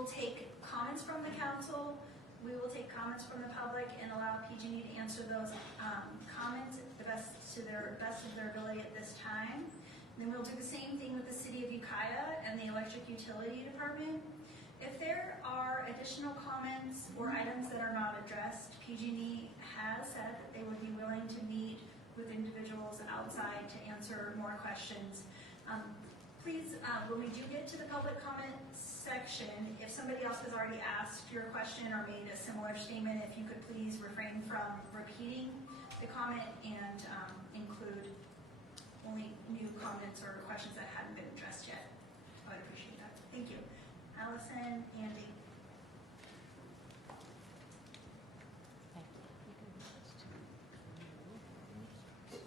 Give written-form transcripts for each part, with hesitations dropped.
will take comments from the council, we will take comments from the public and allow PG&E to answer those comments to the best of their ability at this time. And then we'll do the same thing with the City of Ukiah and the Electric Utility Department. If there are additional comments or items that are not addressed, PG&E has said that they would be willing to meet with individuals outside to answer more questions. Please, when we do get to the public comment section, if somebody else has already asked your question or made a similar statement, if you could please refrain from repeating the comment and include only new comments or questions that hadn't been addressed yet. I would appreciate that. Thank you. Allison, Andy.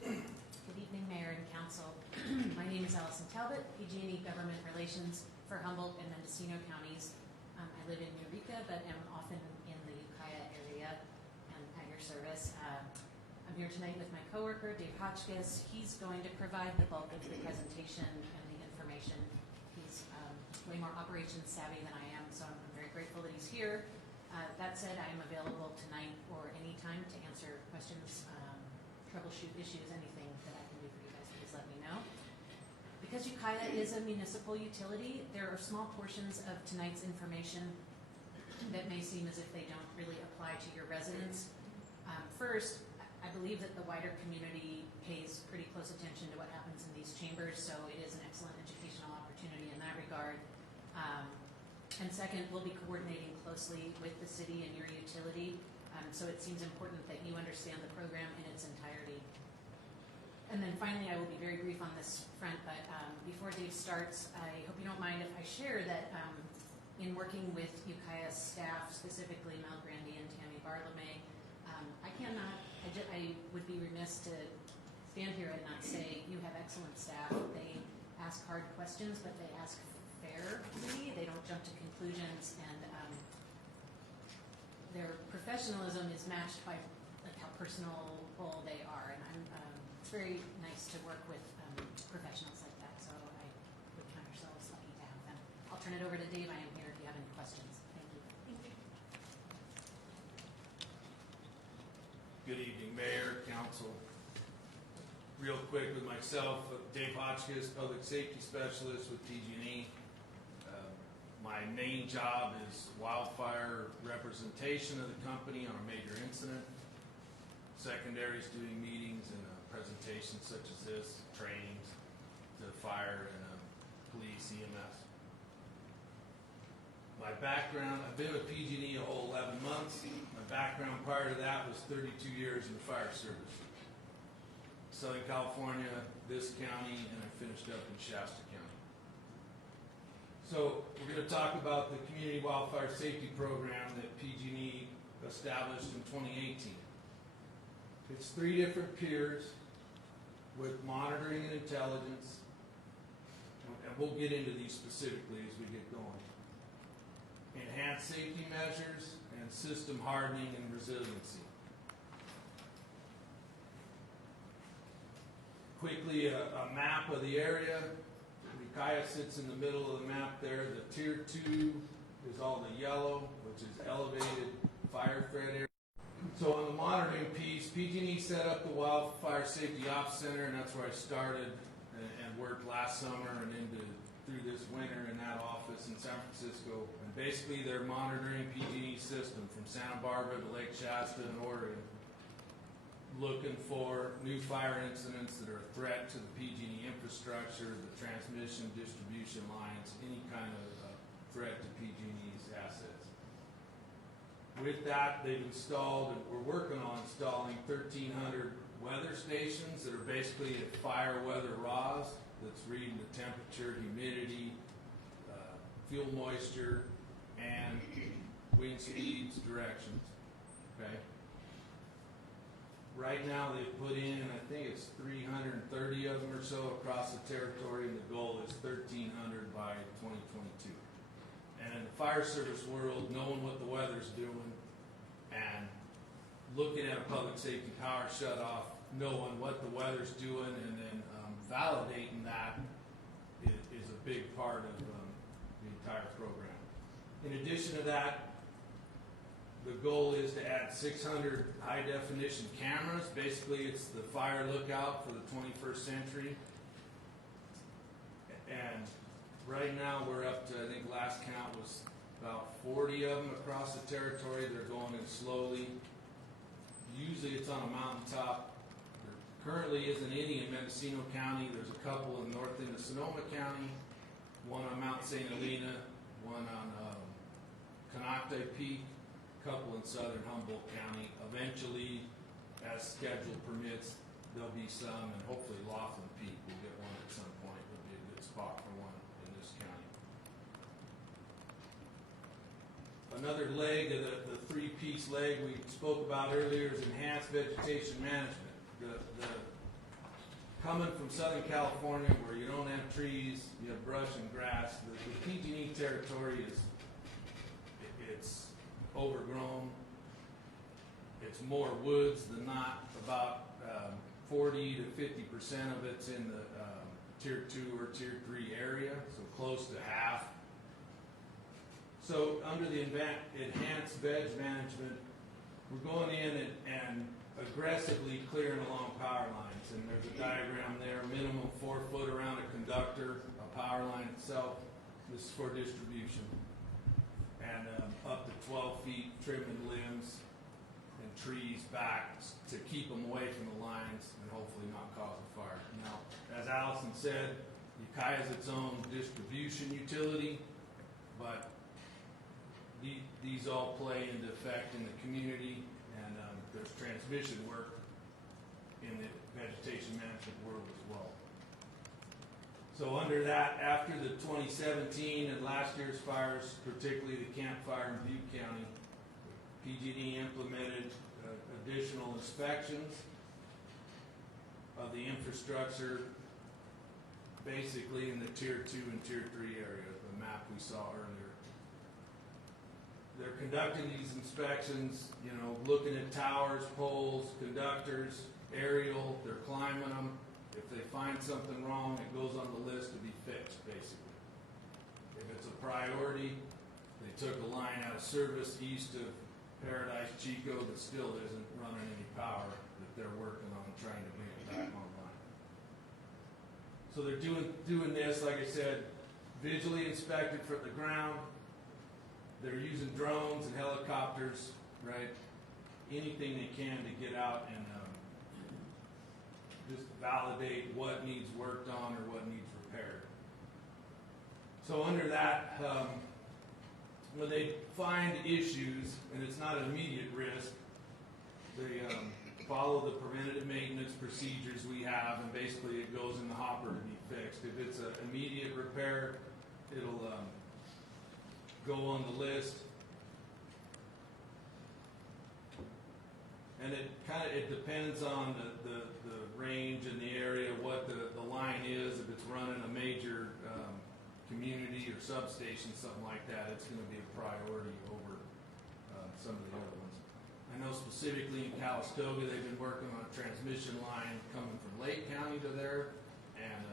Good evening, Mayor and Council. My name is Allison Talbot, PG&E Government Relations for Humboldt and Mendocino counties. I live in Eureka, but am often in the Ukiah area and at your service. I'm here tonight with my coworker, Dave Hotchkiss. He's going to provide the bulk of the presentation and the information. He's way more operations savvy than I am, so I'm very grateful that he's here. That said, I am available tonight or anytime to answer questions, troubleshoot issues, anything that I can do for you guys, please let me know. Because Ukiah is a municipal utility, there are small portions of tonight's information that may seem as if they don't really apply to your residents. First, I believe that the wider community pays pretty close attention to what happens in these chambers, so it is an excellent educational opportunity in that regard. And second, we'll be coordinating closely with the city and your utility, so it seems important that you understand the program in its entirety. And then finally, I will be very brief on this front, but before Dave starts, I hope you don't mind if I share that in working with Ukiah's staff, specifically Mel Grandy and Tammy Barlamay, I would be remiss to stand here and not say you have excellent staff. They ask hard questions, but they ask fairly. They don't jump to conclusions, and their professionalism is matched by like how personable they are. And it's very nice to work with professionals like that. So I would count ourselves lucky to have them. I'll turn it over to Dave. I am here if you have any questions. Thank you. Thank you. Good evening, Mayor, Council. Real quick with myself, Dave Hotchkiss, Public Safety Specialist with PG&E. My main job is wildfire representation of the company on a major incident. Secondary is doing meetings and presentations such as this, trainings to fire and police, EMS. My background, I've been with PG&E a whole 11 months. My background prior to that was 32 years in the fire service. Southern California, this county, and I finished up in Shasta County. So we're going to talk about the Community Wildfire Safety Program that PG&E established in 2018. It's 3 different peers with monitoring and intelligence, and we'll get into these specifically as we get going. Enhanced safety measures and system hardening and resiliency. Quickly, a map of the area. Ukiah sits in the middle of the map there. The Tier 2 is all the yellow, which is elevated fire threat area. So on the monitoring piece, PG&E set up the Wildfire Safety Ops Center, and that's where I started and worked last summer and through this winter in that office in San Francisco. And basically they're monitoring PG&E system from Santa Barbara to Lake Shasta and Oregon, looking for new fire incidents that are a threat to the PG&E infrastructure, the transmission, distribution lines, any kind of threat to PG&E's assets. With that, they've installed, and we're working on installing 1,300 weather stations that are basically at fire weather raws that's reading the temperature, humidity, fuel moisture, and wind speeds, directions. Okay. Right now they've put in, I think it's 330 of them or so across the territory, and the goal is 1,300 by 2022. And in the fire service world, knowing what the weather's doing and looking at a public safety power shutoff, knowing what the weather's doing, and then validating that is a big part of the entire program. In addition to that, the goal is to add 600 high-definition cameras. Basically, it's the fire lookout for the 21st century. And right now, we're up to, I think last count was about 40 of them across the territory. They're going in slowly. Usually it's on a mountaintop. There currently isn't any in Mendocino County. There's a couple in north end of Sonoma County, one on Mount St. Helena, one on Canocte Peak, couple in southern Humboldt County. Eventually, as schedule permits, there'll be some, and hopefully Laughlin Peak will get one at some point. Would be a good spot for one in this county. Another leg of the three-piece leg we spoke about earlier is enhanced vegetation management. Coming from Southern California, where you don't have trees, you have brush and grass, the PG&E territory it's overgrown. It's more woods than not. About 40 to 50% of it's in the Tier 2 or Tier 3 area, so close to half. So under the enhanced veg management, we're going in and aggressively clearing along power lines. And there's a diagram there, minimum 4 foot around a conductor, a power line itself. This is for distribution. And up to 12 feet trimming limbs and trees back to keep them away from the lines and hopefully not cause a fire. Now, as Allison said, Ukiah has its own distribution utility, but these all play into effect in the community, and there's transmission work in the vegetation management world as well. So under that, after the 2017 and last year's fires, particularly the Camp Fire in Butte County, PG&E implemented additional inspections of the infrastructure, basically in the Tier 2 and Tier 3 area, the map we saw earlier. They're conducting these inspections, looking at towers, poles, conductors, aerial, they're climbing them. If they find something wrong, it goes on the list to be fixed, basically. If it's a priority, they took a line out of service east of Paradise Chico that still isn't running any power, that they're working on trying to bring it back online. So they're doing this, like I said, visually inspected from the ground. They're using drones and helicopters, right? Anything they can to get out and just validate what needs worked on or what needs repaired. So under that, when they find issues, and it's not an immediate risk, they follow the preventative maintenance procedures we have, and basically it goes in the hopper to be fixed. If it's an immediate repair, it'll go on the list. And it depends on the range and the area, what the line is. If it's running a major community or substation, something like that, it's going to be a priority over some of the other ones. I know specifically in Calistoga, they've been working on a transmission line coming from Lake County to there, and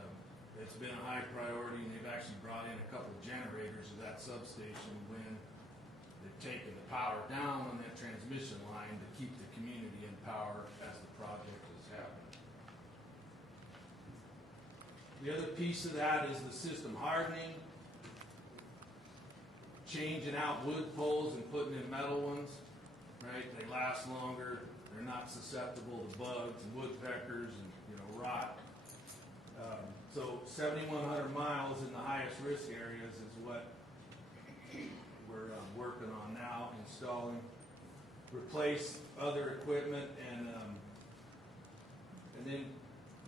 it's been a high priority, and they've actually brought in a couple of generators of that substation when they've taken the power down on that transmission line to keep the community in power as the project is happening. The other piece of that is the system hardening, changing out wood poles and putting in metal ones, right? They last longer, they're not susceptible to bugs and woodpeckers and rot. So 7,100 miles in the highest risk areas is what we're working on now, installing. Replace other equipment, and then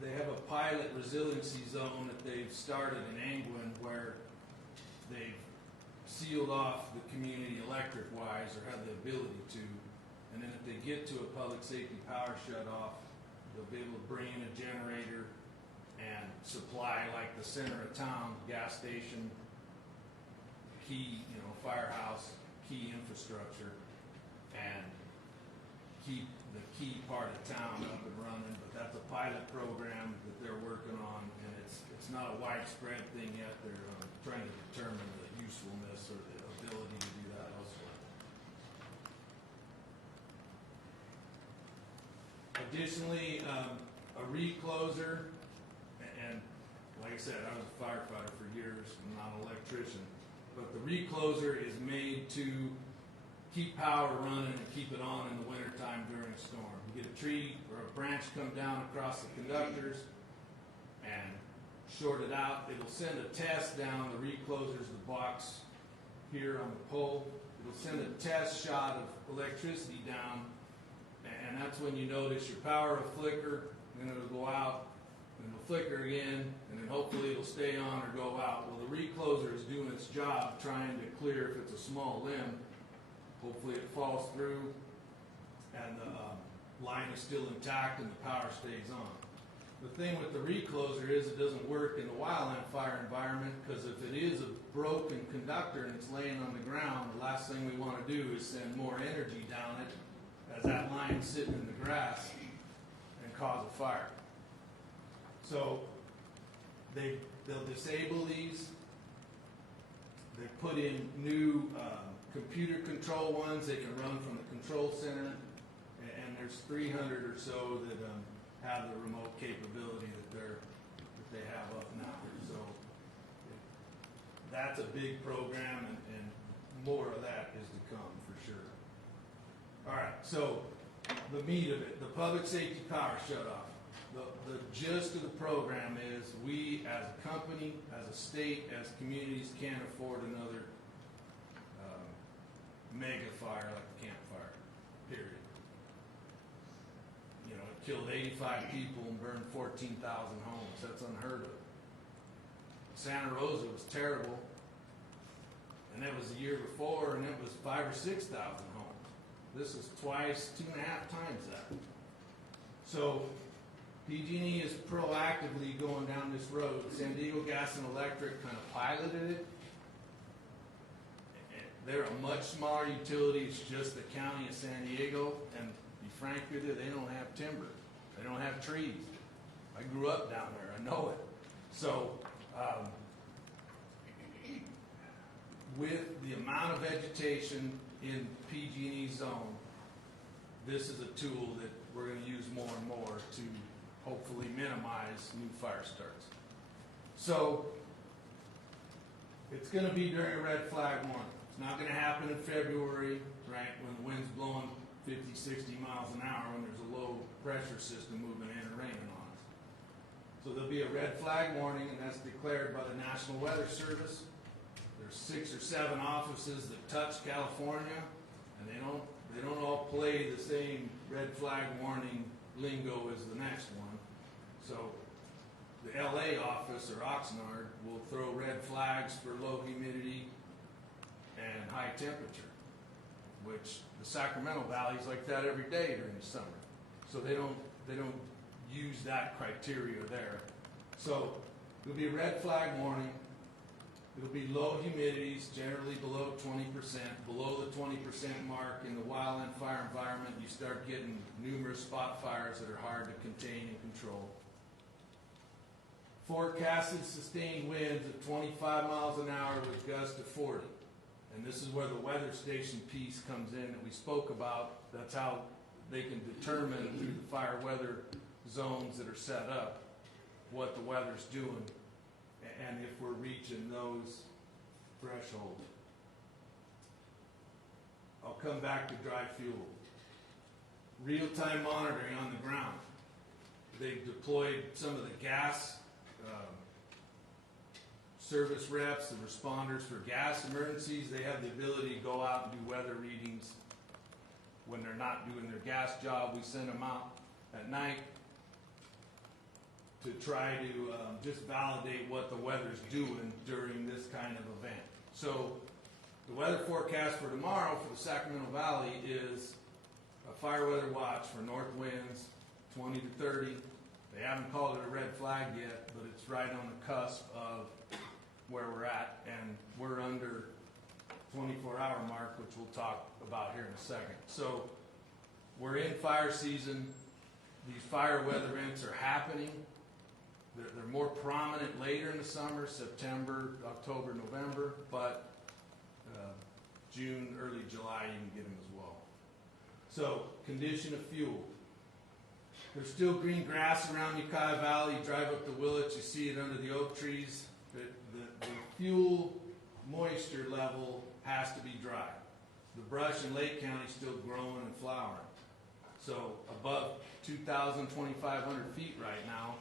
they have a pilot resiliency zone that they've started in Angwin where they've sealed off the community electric-wise, or have the ability to, and then if they get to a public safety power shut-off, they'll be able to bring in a generator and supply, like the center of town, gas station, key, firehouse, key infrastructure, and keep the key part of town up and running. But that's a pilot program that they're working on, and it's not a widespread thing yet. They're trying to determine the usefulness or the ability to do Additionally, a recloser, and like I said, I was a firefighter for years, I'm not an electrician, but the recloser is made to keep power running and keep it on in the wintertime during a storm. You get a tree or a branch come down across the conductors and short it out. It'll send a test down. The recloser's the box here on the pole. It'll send a test shot of electricity down, and that's when you notice your power will flicker, then it'll go out, and it'll flicker again, and then hopefully it'll stay on or go out. Well, the recloser is doing its job trying to clear if it's a small limb. Hopefully it falls through and the line is still intact and the power stays on. The thing with the recloser is it doesn't work in the wildland fire environment, because if it is a broken conductor and it's laying on the ground, the last thing we want to do is send more energy down it as that line's sitting in the grass and cause a fire. So they'll disable these. They put in new computer control ones that can run from the control center, and there's 300 or so that have the remote capability that they have up now. So that's a big program, and more of that is to come for sure. All right, so the meat of it, the public safety power shutoff. The gist of the program is we, as a company, as a state, as communities, can't afford another mega fire like the Camp Fire, period. You know, it killed 85 people and burned 14,000 homes. That's unheard of. Santa Rosa was terrible, and that was the year before, and it was 5,000 or 6,000 homes. This is twice, 2.5 times that. So PG&E is proactively going down this road. San Diego Gas and Electric kind of piloted it. They're a much smaller utility. It's just the county of San Diego, and to be frank with you, they don't have timber. They don't have trees. I grew up down there. I know it. So with the amount of vegetation in PG&E zone, this is a tool that we're going to use more and more to hopefully minimize new fire starts. So it's going to be during a red flag warning. It's not going to happen in February, right, when the wind's blowing 50, 60 miles an hour, when there's a low pressure system moving in and raining on us. So there'll be a red flag warning, and that's declared by the National Weather Service. There's 6 or 7 offices that touch California, and they don't all play the same red flag warning lingo as the next one. So the LA office, or Oxnard, will throw red flags for low humidity and high temperature, which the Sacramento Valley is like that every day during the summer. So they don't use that criteria there. So it'll be a red flag warning. It'll be low humidities, generally below 20%. Below the 20% mark in the wildland fire environment, you start getting numerous spot fires that are hard to contain and control. Forecasted sustained winds of 25 miles an hour with gusts of 40. And this is where the weather station piece comes in that we spoke about. That's how they can determine through the fire weather zones that are set up what the weather's doing and if we're reaching those thresholds. I'll come back to dry fuel. Real-time monitoring on the ground. They've deployed some of the gas service reps, the responders for gas emergencies. They have the ability to go out and do weather readings when they're not doing their gas job. We send them out at night to try to just validate what the weather's doing during this kind of event. So the weather forecast for tomorrow for the Sacramento Valley is a fire weather watch for north winds, 20 to 30. They haven't called it a red flag yet, but it's right on the cusp of where we're at, and we're under 24-hour mark, which we'll talk about here in a second. So we're in fire season. These fire weather events are happening. They're more prominent later in the summer, September, October, November, but June, early July, you can get them as well. So condition of fuel. There's still green grass around Ukiah Valley. You drive up to Willits, you see it under the oak trees. The fuel moisture level has to be dry. The brush in Lake County is still growing and flowering. So above 2,000, 2,500 feet right now,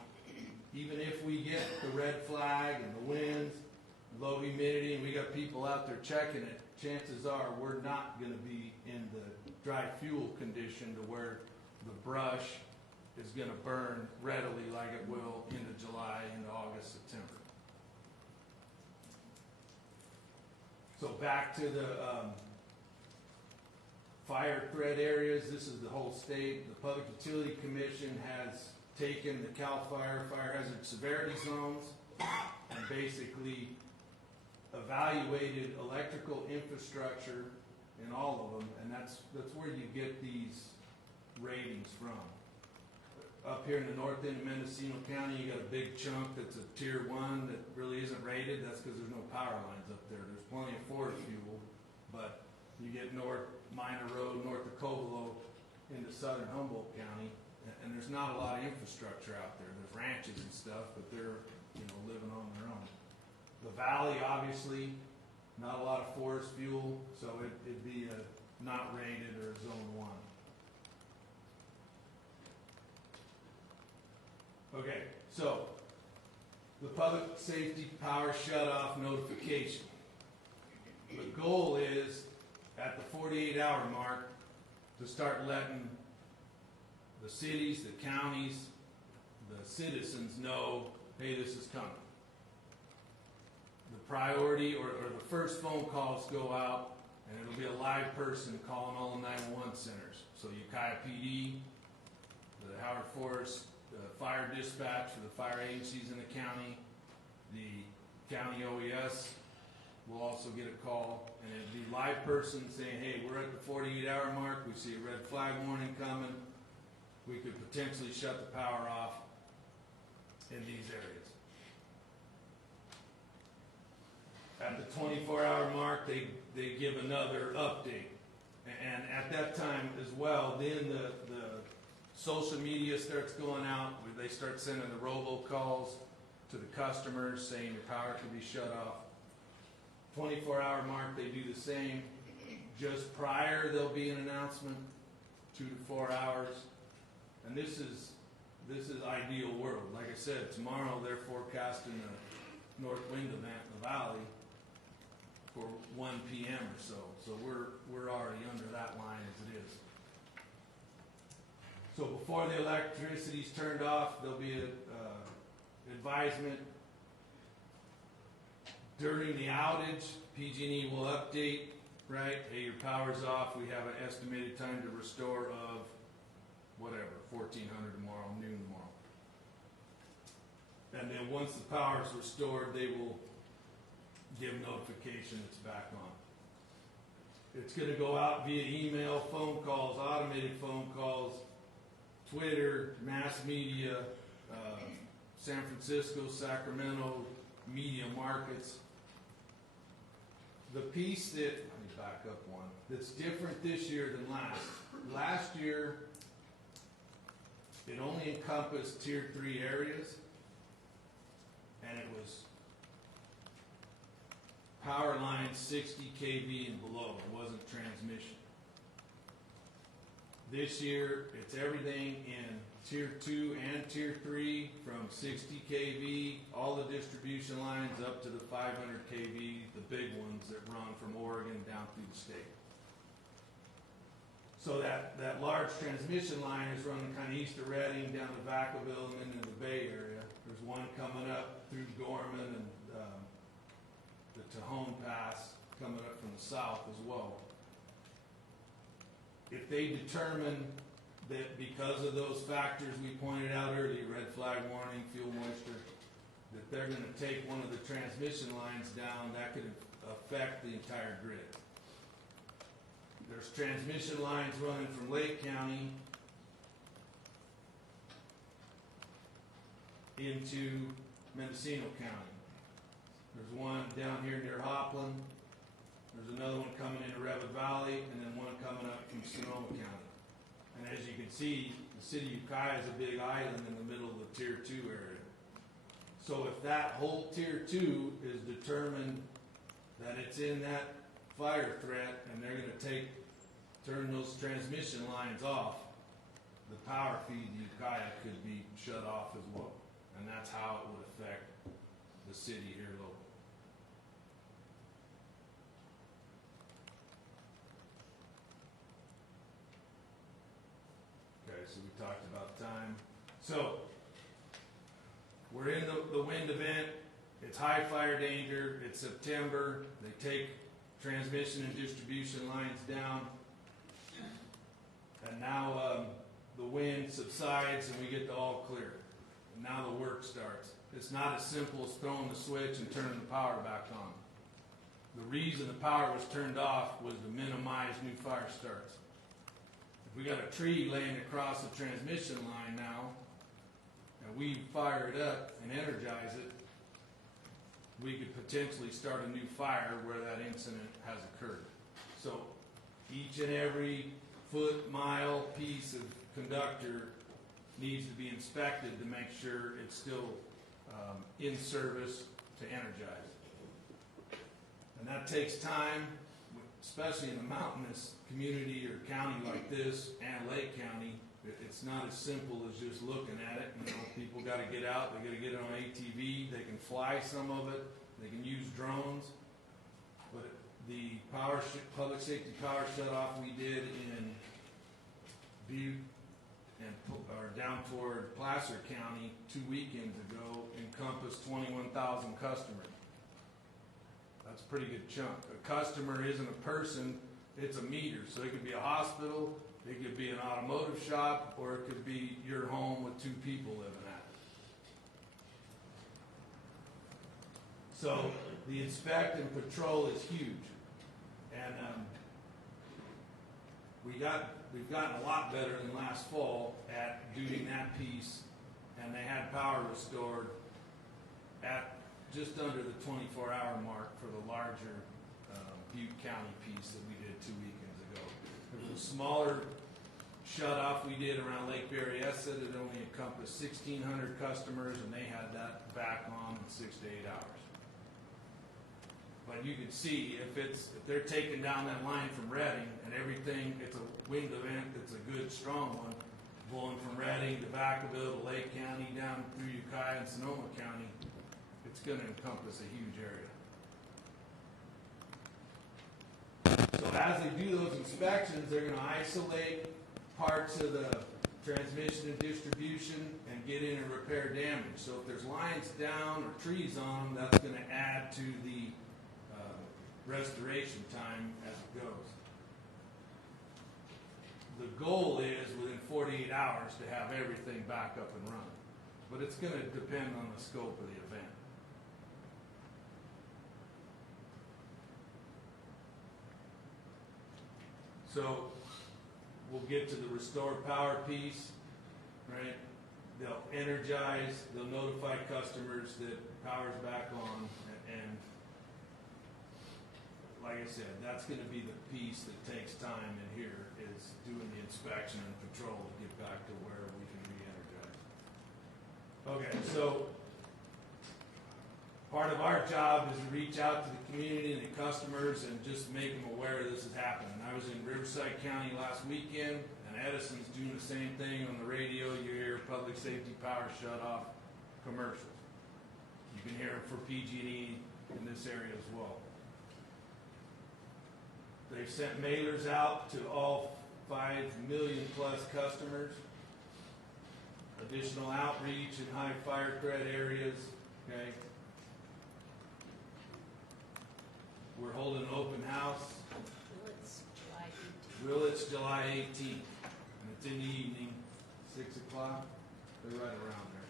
even if we get the red flag and the winds, low humidity, and we got people out there checking it, chances are we're not going to be in the dry fuel condition to where the brush is going to burn readily like it will into July, into August, September. So back to the fire threat areas. This is the whole state. The Public Utility Commission has taken the CAL FIRE fire hazard severity zones and basically evaluated electrical infrastructure in all of them, and that's where you get these ratings from. Up here in the north end of Mendocino County, you got a big chunk that's a tier 1 that really isn't rated. That's because there's no power lines up there. There's plenty of forest fuel, but you get north Minor Road, north of Covelo into southern Humboldt County, and there's not a lot of infrastructure out there. There's ranches and stuff, but they're living on their own. The valley, obviously, not a lot of forest fuel, so it'd be a not rated or a zone 1. Okay, so the public safety power shutoff notification. The goal is at the 48-hour mark to start letting the cities, the counties, the citizens know, hey, this is coming. The priority or the first phone calls go out, and it'll be a live person calling all the 911 centers. So Ukiah PD, the Howard Forest, the fire dispatch for the fire agencies in the county, the county OES will also get a call, and it'll be live person saying, hey, we're at the 48-hour mark, we see a red flag warning coming, we could potentially shut the power off in these areas. At the 24-hour mark, they give another update. And at that time as well, then the social media starts going out. They start sending the robocalls to the customers saying your power could be shut off. 24-hour mark, they do the same. Just prior, there'll be an announcement, 2 to 4 hours. And this is ideal world. Like I said, tomorrow they're forecasting a north wind event in the valley for 1 p.m. or so. So we're already under that line as it is. So before the electricity's turned off, there'll be an advisement. During the outage, PG&E will update, right? Hey, your power's off. We have an estimated time to restore of whatever, 1400 tomorrow, noon tomorrow. And then once the power is restored, they will give notification it's back on. It's going to go out via email, phone calls, automated phone calls, Twitter, mass media, San Francisco, Sacramento, media markets. The piece that, let me back up one, that's different this year than last. Last year, it only encompassed tier 3 areas, and it was power lines 60 kV and below. It wasn't transmission. This year, it's everything in tier 2 and tier 3 from 60 kV, all the distribution lines up to the 500 kV, the big ones that run from Oregon down through the state. So that large transmission line is running kind of east of Redding down to Vacaville and then into the Bay Area. There's one coming up through Gorman and the Tejon Pass coming up from the south as well. If they determine that because of those factors we pointed out earlier, red flag warning, fuel moisture, that they're going to take one of the transmission lines down, that could affect the entire grid. There's transmission lines running from Lake County into Mendocino County. There's one down here near Hopland. There's another one coming into Redwood Valley, and then one coming up from Sonoma County. And as you can see, the The city of Ukiah is a big island in the middle of the Tier 2 area. So if that whole Tier 2 is determined that it's in that fire threat and they're gonna turn those transmission lines off, the power feed to Ukiah could be shut off as well. And that's how it would affect the city here locally. Okay, so we talked about time. So, we're in the wind event. It's high fire danger. It's September. They take transmission and distribution lines down. And now the wind subsides and we get the all clear. And now the work starts. It's not as simple as throwing the switch and turning the power back on. The reason the power was turned off was to minimize new fire starts. If we got a tree laying across the transmission line now, and we fire it up and energize it, we could potentially start a new fire where that incident has occurred. So each and every foot, mile, piece of conductor needs to be inspected to make sure it's still in service to energize. And that takes time, especially in a mountainous community or county like this, and Lake County. It's not as simple as just looking at it. You know, people got to get out. They got to get it on ATV. They can fly some of it. They can use drones. But the public safety power shutoff we did in Butte and down toward Placer County 2 weekends ago encompassed 21,000 customers. That's a pretty good chunk. A customer isn't a person, it's a meter. So it could be a hospital, it could be an automotive shop, or it could be your home with 2 people living at it. So the inspect and patrol is huge. And we've gotten a lot better than last fall at doing that piece, and they had power restored at just under the 24-hour mark for the larger Butte County piece that we did 2 weekends ago. There was a smaller shut-off we did around Lake Berryessa that only encompassed 1,600 customers, and they had that back on in 6 to 8 hours. But you can see if they're taking down that line from Redding and everything, it's a wind event, it's a good strong one, blowing from Redding to Vacaville to Lake County down through Ukiah and Sonoma County, it's going to encompass a huge area. So as they do those inspections, they're going to isolate parts of the transmission and distribution and get in and repair damage. So if there's lines down or trees on them, that's going to add to the restoration time as it goes. The goal is within 48 hours to have everything back up and running, but it's going to depend on the scope of the event. So we'll get to the restore power piece, right? They'll energize, they'll notify customers that power's back on, and like I said, that's going to be the piece that takes time in here, is doing the inspection and patrol to get back to where we can re-energize. Okay, so part of our job is to reach out to the community and the customers and just make them aware this is happening. I was in Riverside County last weekend, and Edison's doing the same thing on the radio. You hear public safety power shut-off commercials. You can hear them for PG&E in this area as well. They've sent mailers out to all 5 million plus customers. Additional outreach in high fire threat areas. Okay. We're holding an open house. Willits, July 18th. And it's in the evening, 6 o'clock. They're right around there.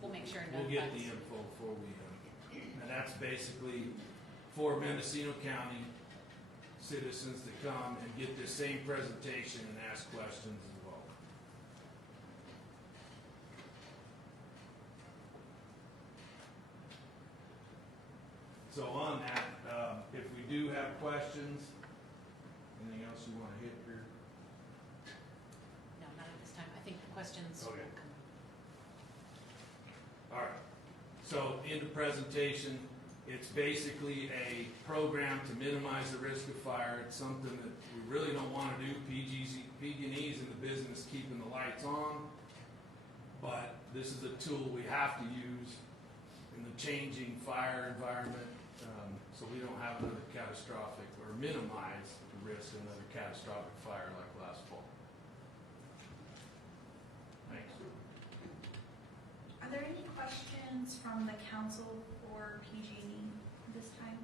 We'll make sure. We'll get the info before we and that's basically for Mendocino County citizens to come and get this same presentation and ask questions as well. So on that, if we do have questions, anything else you want to hit here? No, not at this time. I think the So in the presentation, it's basically a program to minimize the risk of fire. It's something that we really don't want to do. PG&E's in the business keeping the lights on, but this is a tool we have to use in the changing fire environment, so we don't have another catastrophic, or minimize the risk of another catastrophic fire like last fall. Thanks. Are there any questions from the council for PG&E this time?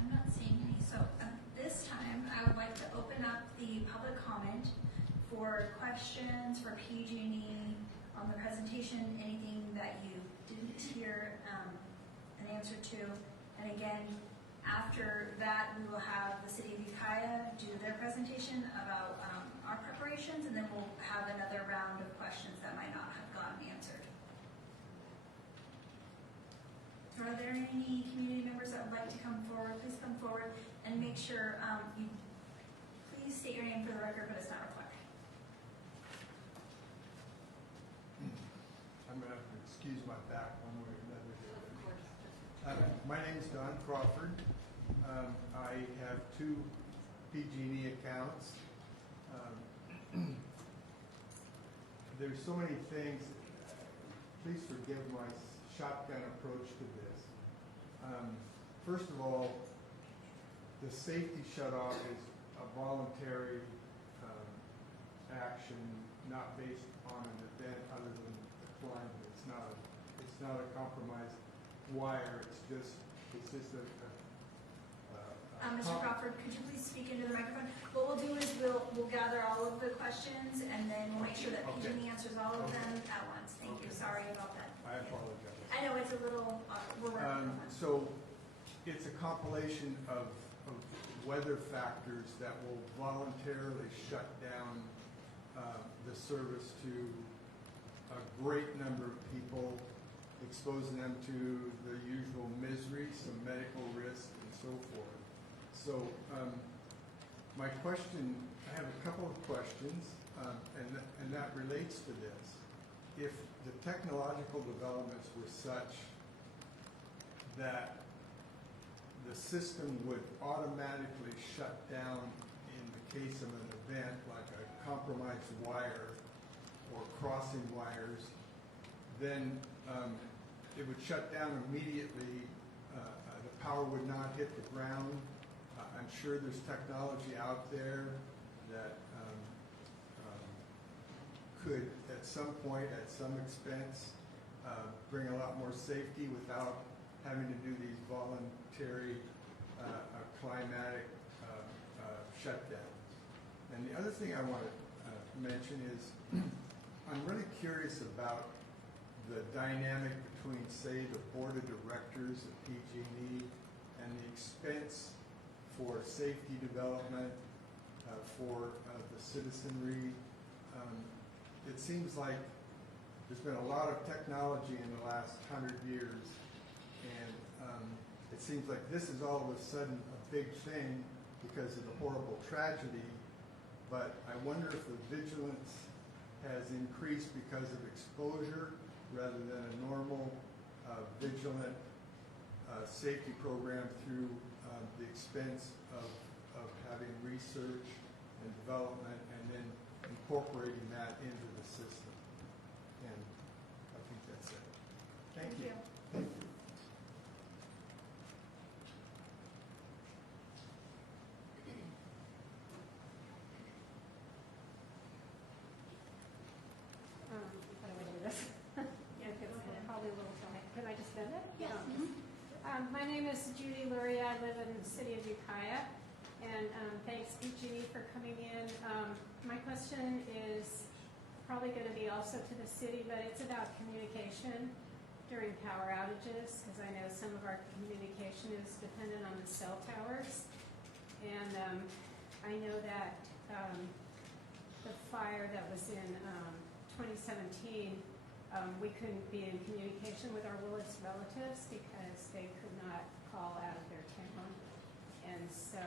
I'm not seeing any. So at this time, I would like to open up the public comment for questions for PG&E on the presentation, anything that you didn't hear an answer to. And again, after that, we will have the City of Ukiah do their presentation about our preparations, and then we'll have another round of questions that might not have gotten answered. Are there any community members that would like to come forward? Please come forward and make sure you please state your name for the record, but it's not required. I'm going to have to excuse my back one way or another. My name is Don Crawford. I have 2 PG&E accounts. There's so many things. Please forgive my shotgun approach to this. First of all, the safety shutoff is a voluntary action, not based on an event other than the climate. It's not a compromised wire. It's just a Mr. Crawford, could you please speak into the microphone? What we'll do is we'll gather all of the questions, and then we'll make sure that PG&E answers all of them at once. Thank you. Sorry about that. I apologize. I know it's a little, we're working on it. So it's a compilation of weather factors that will voluntarily shut down the service to a great number of people, exposing them to the usual misery, some medical risk, and so forth. So my question, I have a couple of questions, and that relates to this. If the technological developments were such that the system would automatically shut down in the case of an event like a compromised wire or crossing wires, then it would shut down immediately. The power would not hit the ground. I'm sure there's technology out there that could, at some point, at some expense, bring a lot more safety without having to do these voluntary climatic shutdowns. And the other thing I want to mention is I'm really curious about the dynamic between, say, the board of directors of PG&E and the expense for safety development for the citizenry. It seems like there's been a lot of technology in the last 100 years, and it seems like this is all of a sudden a big thing because of the horrible tragedy, but I wonder if the vigilance has increased because of exposure rather than a normal vigilant safety program through the expense of having research and development and then incorporating that into the system. And I think that's it. Thank you. Thank you. How do I do this? Yeah, it's probably a little tight. Can I just bend it? Yes. My name is Judy Lurie. I live in the city of Ukiah. And thanks, PG&E, for coming in. My question is probably going to be also to the city, but it's about communication during power outages, because I know some of our communication is dependent on the cell towers. And I know that the fire that was in 2017, we couldn't be in communication with our Willits relatives because they could not call out of their town. And so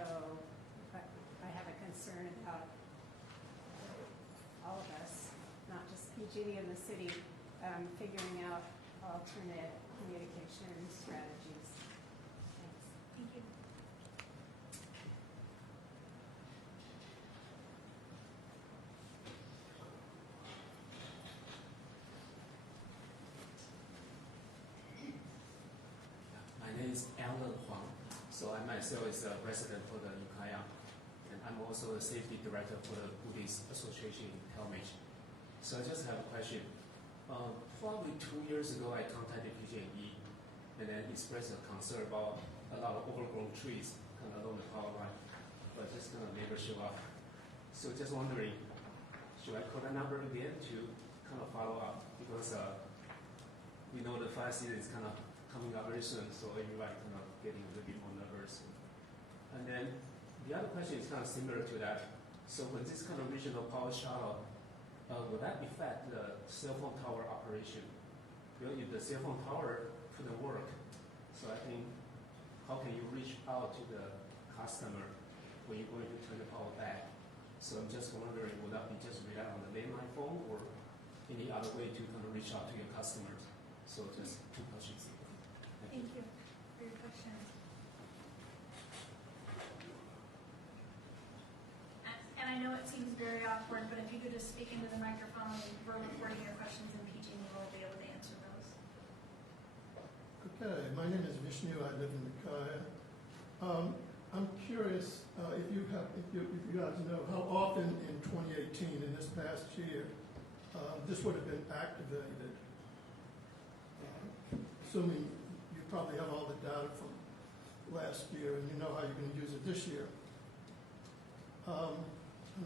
I have a concern about all of us, not just PG&E in the city, figuring out alternate communication strategies. Thanks. Thank you. My name is Alan Huang. So I myself is a resident for the Ukiah, and I'm also the safety director for the Buddhist Association in Talmadge. So I just have a question. Probably 2 years ago, I contacted PG&E and then expressed a concern about a lot of overgrown trees kind of along the power line, but just kind of never show up. So just wondering, should I call that number again to kind of follow up? Because we know the fire season is kind of coming up very soon, so everybody kind of getting a little bit more nervous. And then the other question is kind of similar to that. So when this kind of regional power shutoff, will that affect the cell phone tower operation? Because if the cell phone tower couldn't work, so I think how can you reach out to the customer when you're going to turn the power back? So I'm just wondering, would that be just rely on the landline phone or any other way to kind of reach out to your customers? So just two questions. Thank you for your questions. And I know it seems very awkward, but if you could just speak into the microphone, we're recording your questions and PG&E will be able to answer those. Okay, my name is Vishnu. I live in Ukiah. I'm curious if you guys know how often in 2018, in this past year, this would have been activated. Assuming you probably have all the data from last year and you know how you're going to use it this year.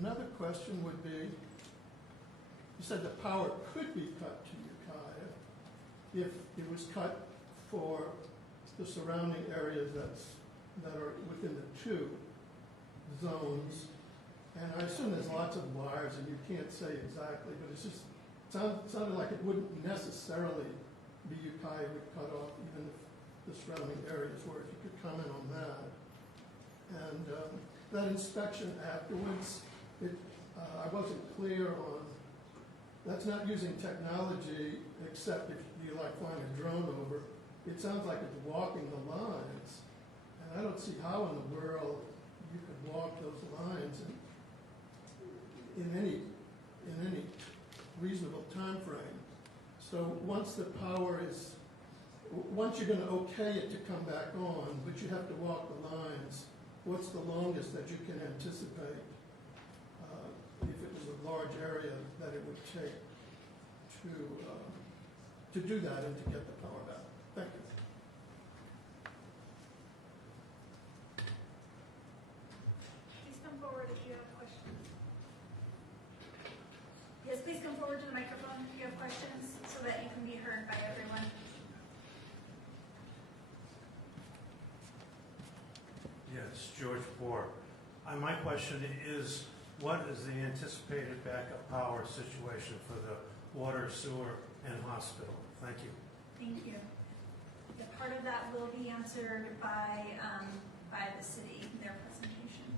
Another question would be, you said the power could be cut to Ukiah if it was cut for the surrounding areas that are within the two zones. And I assume there's lots of wires and you can't say exactly, but it's just sounded like it wouldn't necessarily be Ukiah would cut off even if the surrounding areas were. If you could comment on that. And that inspection afterwards, I wasn't clear on, that's not using technology except if you like flying a drone over. It sounds like it's walking the lines. And I don't see how in the world you could walk those lines in any reasonable time frame. So once you're going to okay it to come back on, but you have to walk the lines, what's the longest that you can anticipate if it was a large area that it would take to do that and to get the power back? Thank you. Please come forward if you have questions. Yes, please come forward to the microphone if you have questions so that you can be heard by everyone. Yes, George Poor. My question is, what is the anticipated backup power situation for the water, sewer, and hospital? Thank you. Thank you. Yeah, part of that will be answered by the city, their presentation.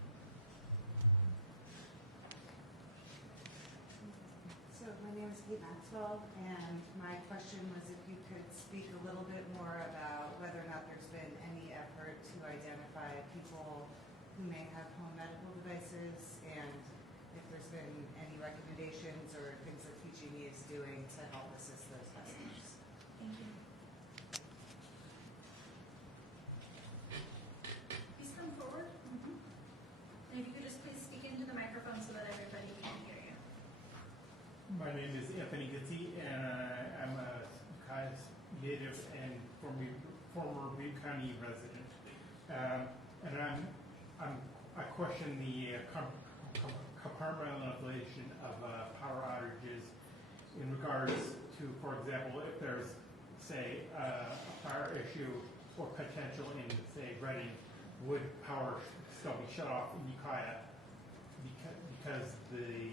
So my name is Kate Maxwell, and my question was if you could speak a little bit more about whether or not there's been any effort to identify people who may have home medical devices, and if there's been any recommendations or things that PG&E is doing to help assist those customers. Thank you. Please come forward. And if you could just please speak into the microphone so that everybody can hear you. My name is Anthony Gitzi, and I'm a Ukiah native and former Reed County resident. And I question the compartmentalization of power outages in regards to, for example, if there's, say, a fire issue or potential in, say, Reading, would power still be shut off in Ukiah because the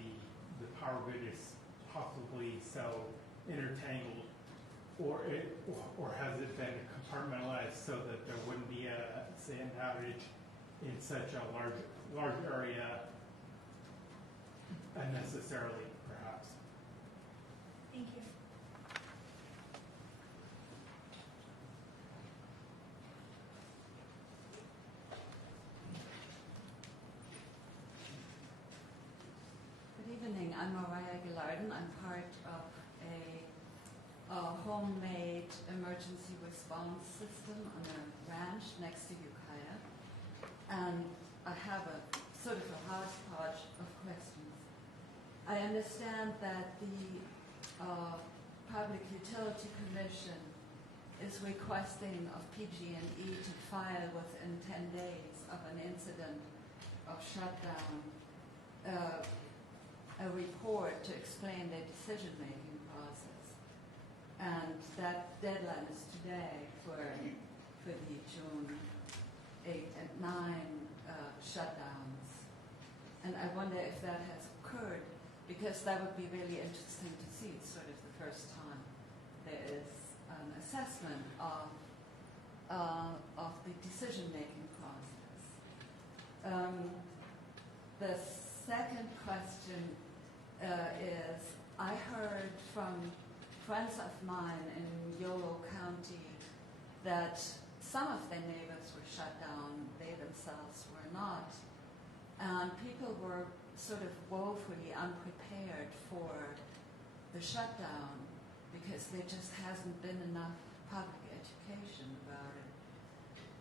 power grid is possibly so intertangled, or has it been compartmentalized so that there wouldn't be say an outage in such a large area unnecessarily, perhaps? Thank you. I'm Mariah Gillarden. I'm part of a homemade emergency response system on a ranch next to Ukiah. And I have a sort of a hodgepodge of questions. I understand that the Public Utility Commission is requesting of PG&E to file within 10 days of an incident of shutdown a report to explain their decision-making process. And that deadline is today for the June 8 and 9 shutdowns. And I wonder if that has occurred, because that would be really interesting to see. It's sort of the first time there is an assessment of the decision-making process. The second question is, I heard from friends of mine in Yolo County that some of their neighbors were shut down, they themselves were not. And people were sort of woefully unprepared for the shutdown because there just hasn't been enough public education about it.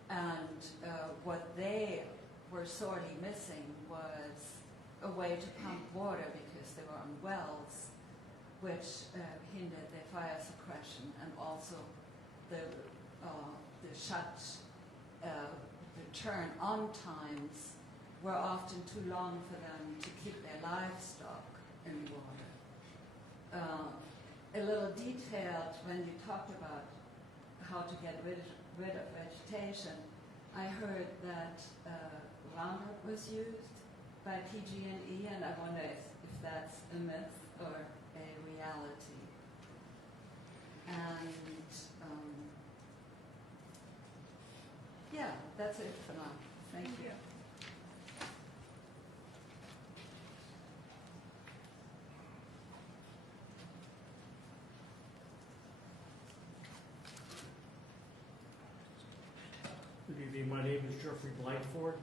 And what they were sorely missing was a way to pump water because they were on wells, which hindered their fire suppression, and also the turn on times were often too long for them to keep their livestock in water. A little detailed when you talked about how to get rid of vegetation, I heard that Roundup was used by PG&E, and I wonder if that's a myth or a reality. And yeah, that's it for now. Thank you. Good evening. My name is Jeffrey Blankford.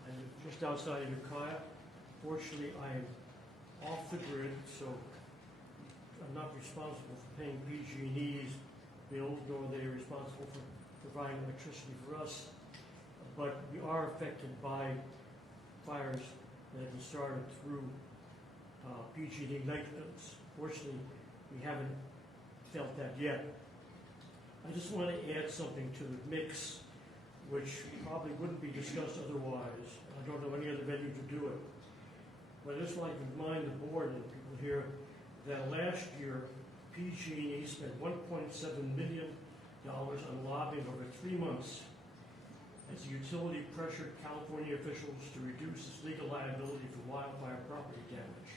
I live just outside of Ukiah. Fortunately, I am off the grid, so I'm not responsible for paying PG&E's bills, nor are they responsible for providing electricity for us. But we are affected by fires that have been started through PG&E negligence. Fortunately, we haven't felt that yet. I just want to add something to the mix, which probably wouldn't be discussed otherwise. I don't know any other venue to do it. But I just like to remind the board and people here that last year, PG&E spent $1.7 million on lobbying over 3 months as the utility pressured California officials to reduce its legal liability for wildfire property damage.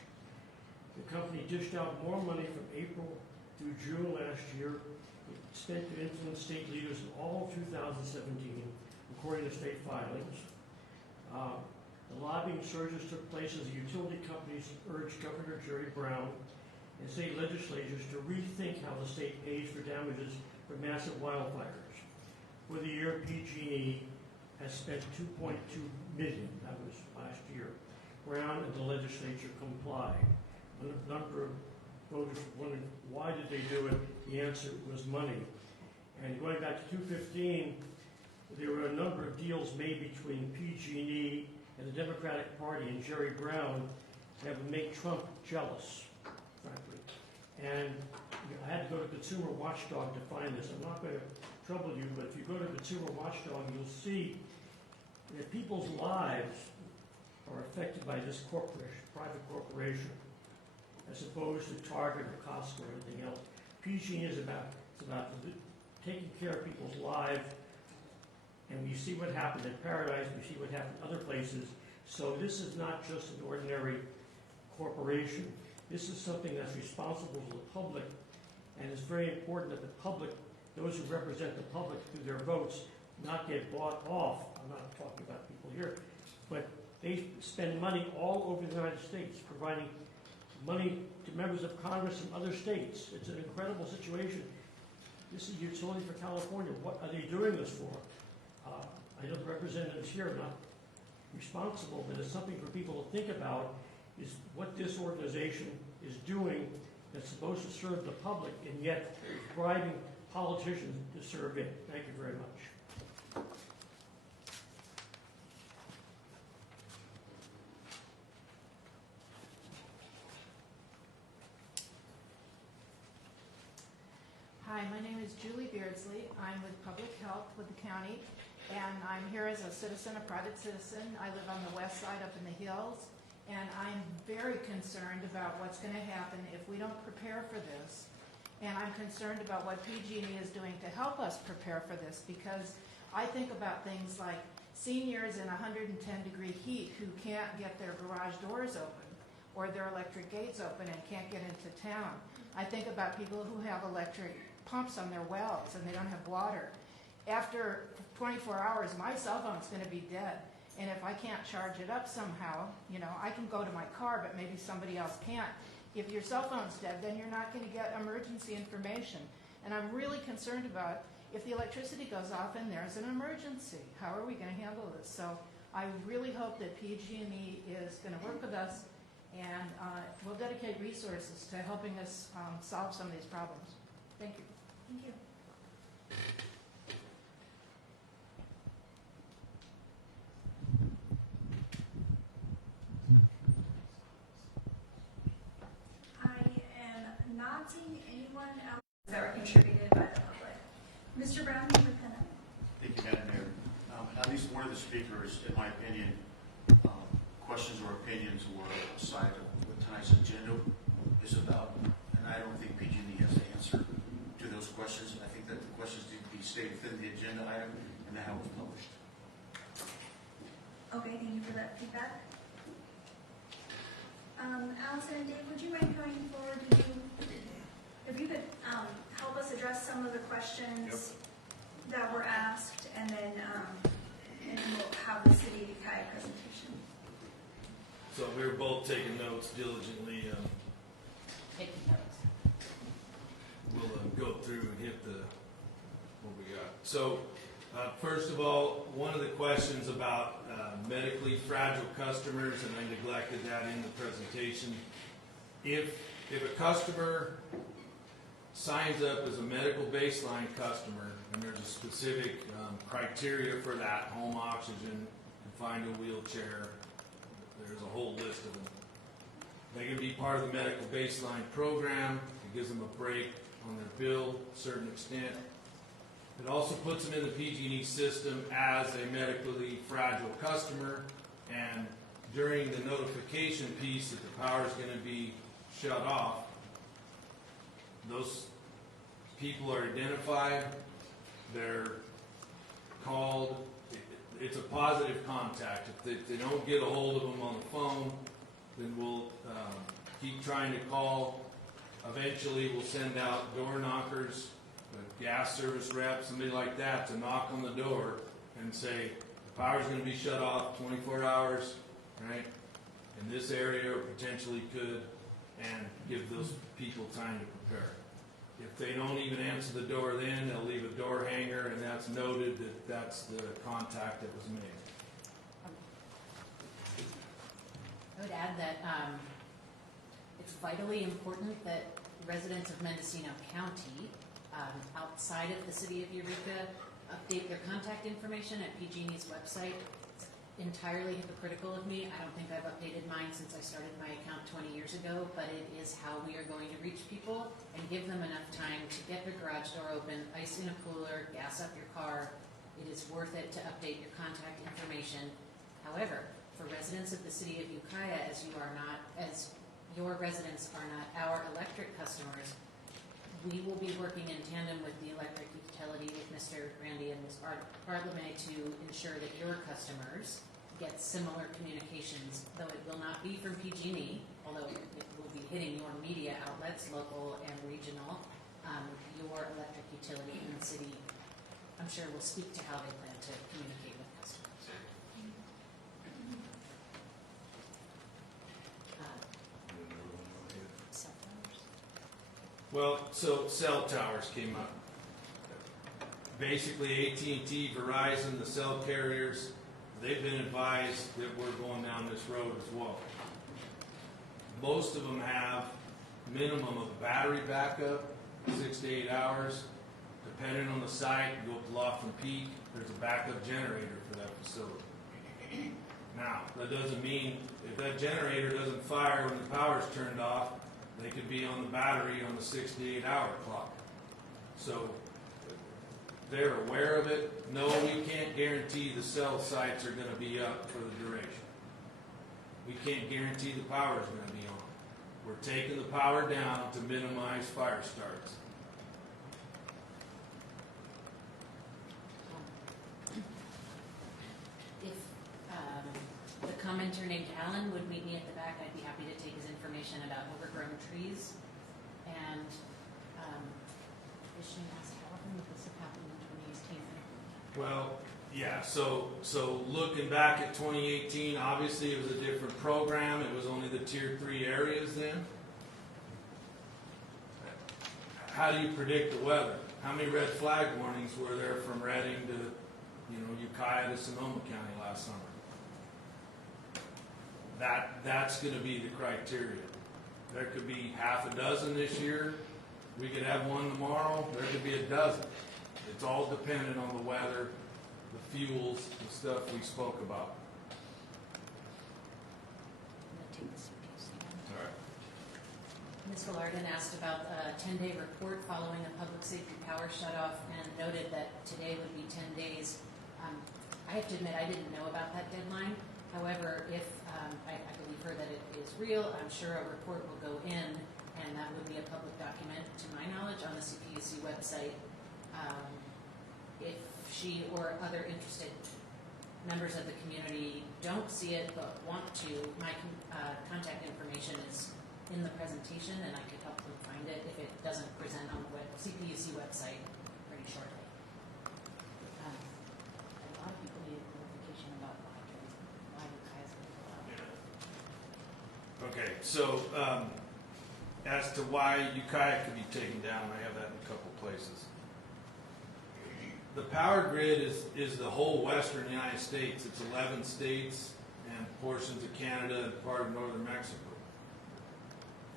The company dished out more money from April through June last year. It spent to influence state leaders in all of 2017, according to state filings. The lobbying surges took place as the utility companies urged Governor Jerry Brown and state legislatures to rethink how the state pays for damages for massive wildfires. For the year, PG&E has spent $2.2 million. That was last year. Brown and the legislature complied. A number of voters wondered, why did they do it? The answer was money. And going back to 2015, there were a number of deals made between PG&E and the Democratic Party and Jerry Brown that would make Trump jealous, frankly. And I had to go to Consumer Watchdog to find this. I'm not going to trouble you, but if you go to Consumer Watchdog, you'll see that people's lives are affected by this corporation, private corporation, as opposed to Target or Costco or anything else. PG&E is about taking care of people's lives, and we see what happened in Paradise, we see what happened in other places. So this is not just an ordinary corporation. This is something that's responsible to the public, and it's very important that the public, those who represent the public through their votes, not get bought off. I'm not talking about people here, but they spend money all over the United States, providing money to members of Congress in other states. It's an incredible situation. This is utility for California. What are they doing this for? I know the representatives here are not responsible, but it's something for people to think about. is what this organization is doing that's supposed to serve the public and yet bribing politicians to serve it. Thank you very much. Hi, my name is Julie Beardsley. I'm with Public Health with the county, and I'm here as a citizen, a private citizen. I live on the west side up in the hills, and I'm very concerned about what's going to happen if we don't prepare for this. And I'm concerned about what PG&E is doing to help us prepare for this, because I think about things like seniors in 110-degree heat who can't get their garage doors open or their electric gates open and can't get into town. I think about people who have electric pumps on their wells and they don't have water. After 24 hours, my cell phone's going to be dead. And if I can't charge it up somehow, you know, I can go to my car, but maybe somebody else can't. If your cell phone's dead, then you're not going to get emergency information. And I'm really concerned about if the electricity goes off and there's an emergency, how are we going to handle this? So I really hope that PG&E is going to work with us and we'll dedicate resources to helping us solve some of these problems. Thank you. Thank you. I am not seeing anyone else that were contributed by the public. Mr. Brown, you have a pen up. Thank you, Madam Mayor. At least one of the speakers, in my opinion, questions or opinions were aside of what tonight's agenda is about, and I don't think PG&E has the answer to those questions. I think that the questions need to be stayed within the agenda item and then how it was published. Okay, thank you for that feedback. Allison and Dave, would you mind going forward? If you could help us address some of the questions that were asked, and then we'll have the City of Ukiah presentation. So we were both taking notes diligently. Taking notes. We'll go through and hit what we got. So first of all, one of the questions about medically fragile customers, and I neglected that in the presentation. If a customer signs up as a medical baseline customer, and there's a specific criteria for that, home oxygen, confined to a wheelchair, there's a whole list of them. They can be part of the medical baseline program. It gives them a break on their bill to a certain extent. It also puts them in the PG&E system as a medically fragile customer, and during the notification piece that the power is going to be shut off, those people are identified, they're called, it's a positive contact. If they don't get a hold of them on the phone, then we'll keep trying to call. Eventually we'll send out door knockers, a gas service rep, somebody like that, to knock on the door and say, the power's going to be shut off 24 hours, right, in this area, or potentially could, and give those people time to prepare. If they don't even answer the door then, they'll leave a door hanger, and that's noted that that's the contact that was made. I would add that it's vitally important that residents of Mendocino County, outside of the city of Eureka, update their contact information at PG&E's website. It's entirely hypocritical of me. I don't think I've updated mine since I started my account 20 years ago, but it is how we are going to reach people and give them enough time to get their garage door open, ice in a cooler, gas up your car. It is worth it to update your contact information. However, for residents of the city of Ukiah, as your residents are not our electric customers, we will be working in tandem with the electric utility, with Mr. Randy and Ms. Bartlome, to ensure that your customers get similar communications, though it will not be from PG&E, although it will be hitting your media outlets, local and regional. Your electric utility in the city, I'm sure, will speak to how they plan to communicate with customers. Cell towers. Well, so cell towers came up. Basically, AT&T, Verizon, the cell carriers, they've been advised that we're going down this road as well. most of them have minimum of battery backup, 6 to 8 hours. Depending on the site, you go up to Laughlin Peak, there's a backup generator for that facility. Now, that doesn't mean if that generator doesn't fire when the power's turned off, they could be on the battery on the 6 to 8 hour clock. So they're aware of it. No, we can't guarantee the cell sites are going to be up for the duration. We can't guarantee the power is going to be on. We're taking the power down to minimize fire starts. If the commenter named Alan would meet me at the back, I'd be happy to take his information about overgrown trees. And Fishing asked how often would this have happened in 2018? Well, yeah, so looking back at 2018, obviously it was a different program. It was only the Tier 3 areas then. How do you predict the weather? How many red flag warnings were there from Reading to, Ukiah to Sonoma County last summer? That's going to be the criteria. There could be half a dozen this year. We could have one tomorrow. There could be a dozen. It's all dependent on the weather, the fuels, the stuff we spoke about. All right. Ms. Villarden asked about a 10-day report following a public safety power shutoff and noted that today would be 10 days. I have to admit I didn't know about that deadline. However, if I believe her that it is real, I'm sure a report will go in, and that would be a public document, to my knowledge, on the CPUC website. If she or other interested members of the community don't see it but want to, my contact information is in the presentation, and I could help them find it if it doesn't present on the CPUC website pretty shortly. A lot of people need clarification about why Ukiah's going to go out. Okay, so as to why Ukiah could be taken down, I have that in a couple places. The power grid is the whole western United States. It's 11 states and portions of Canada and part of northern Mexico.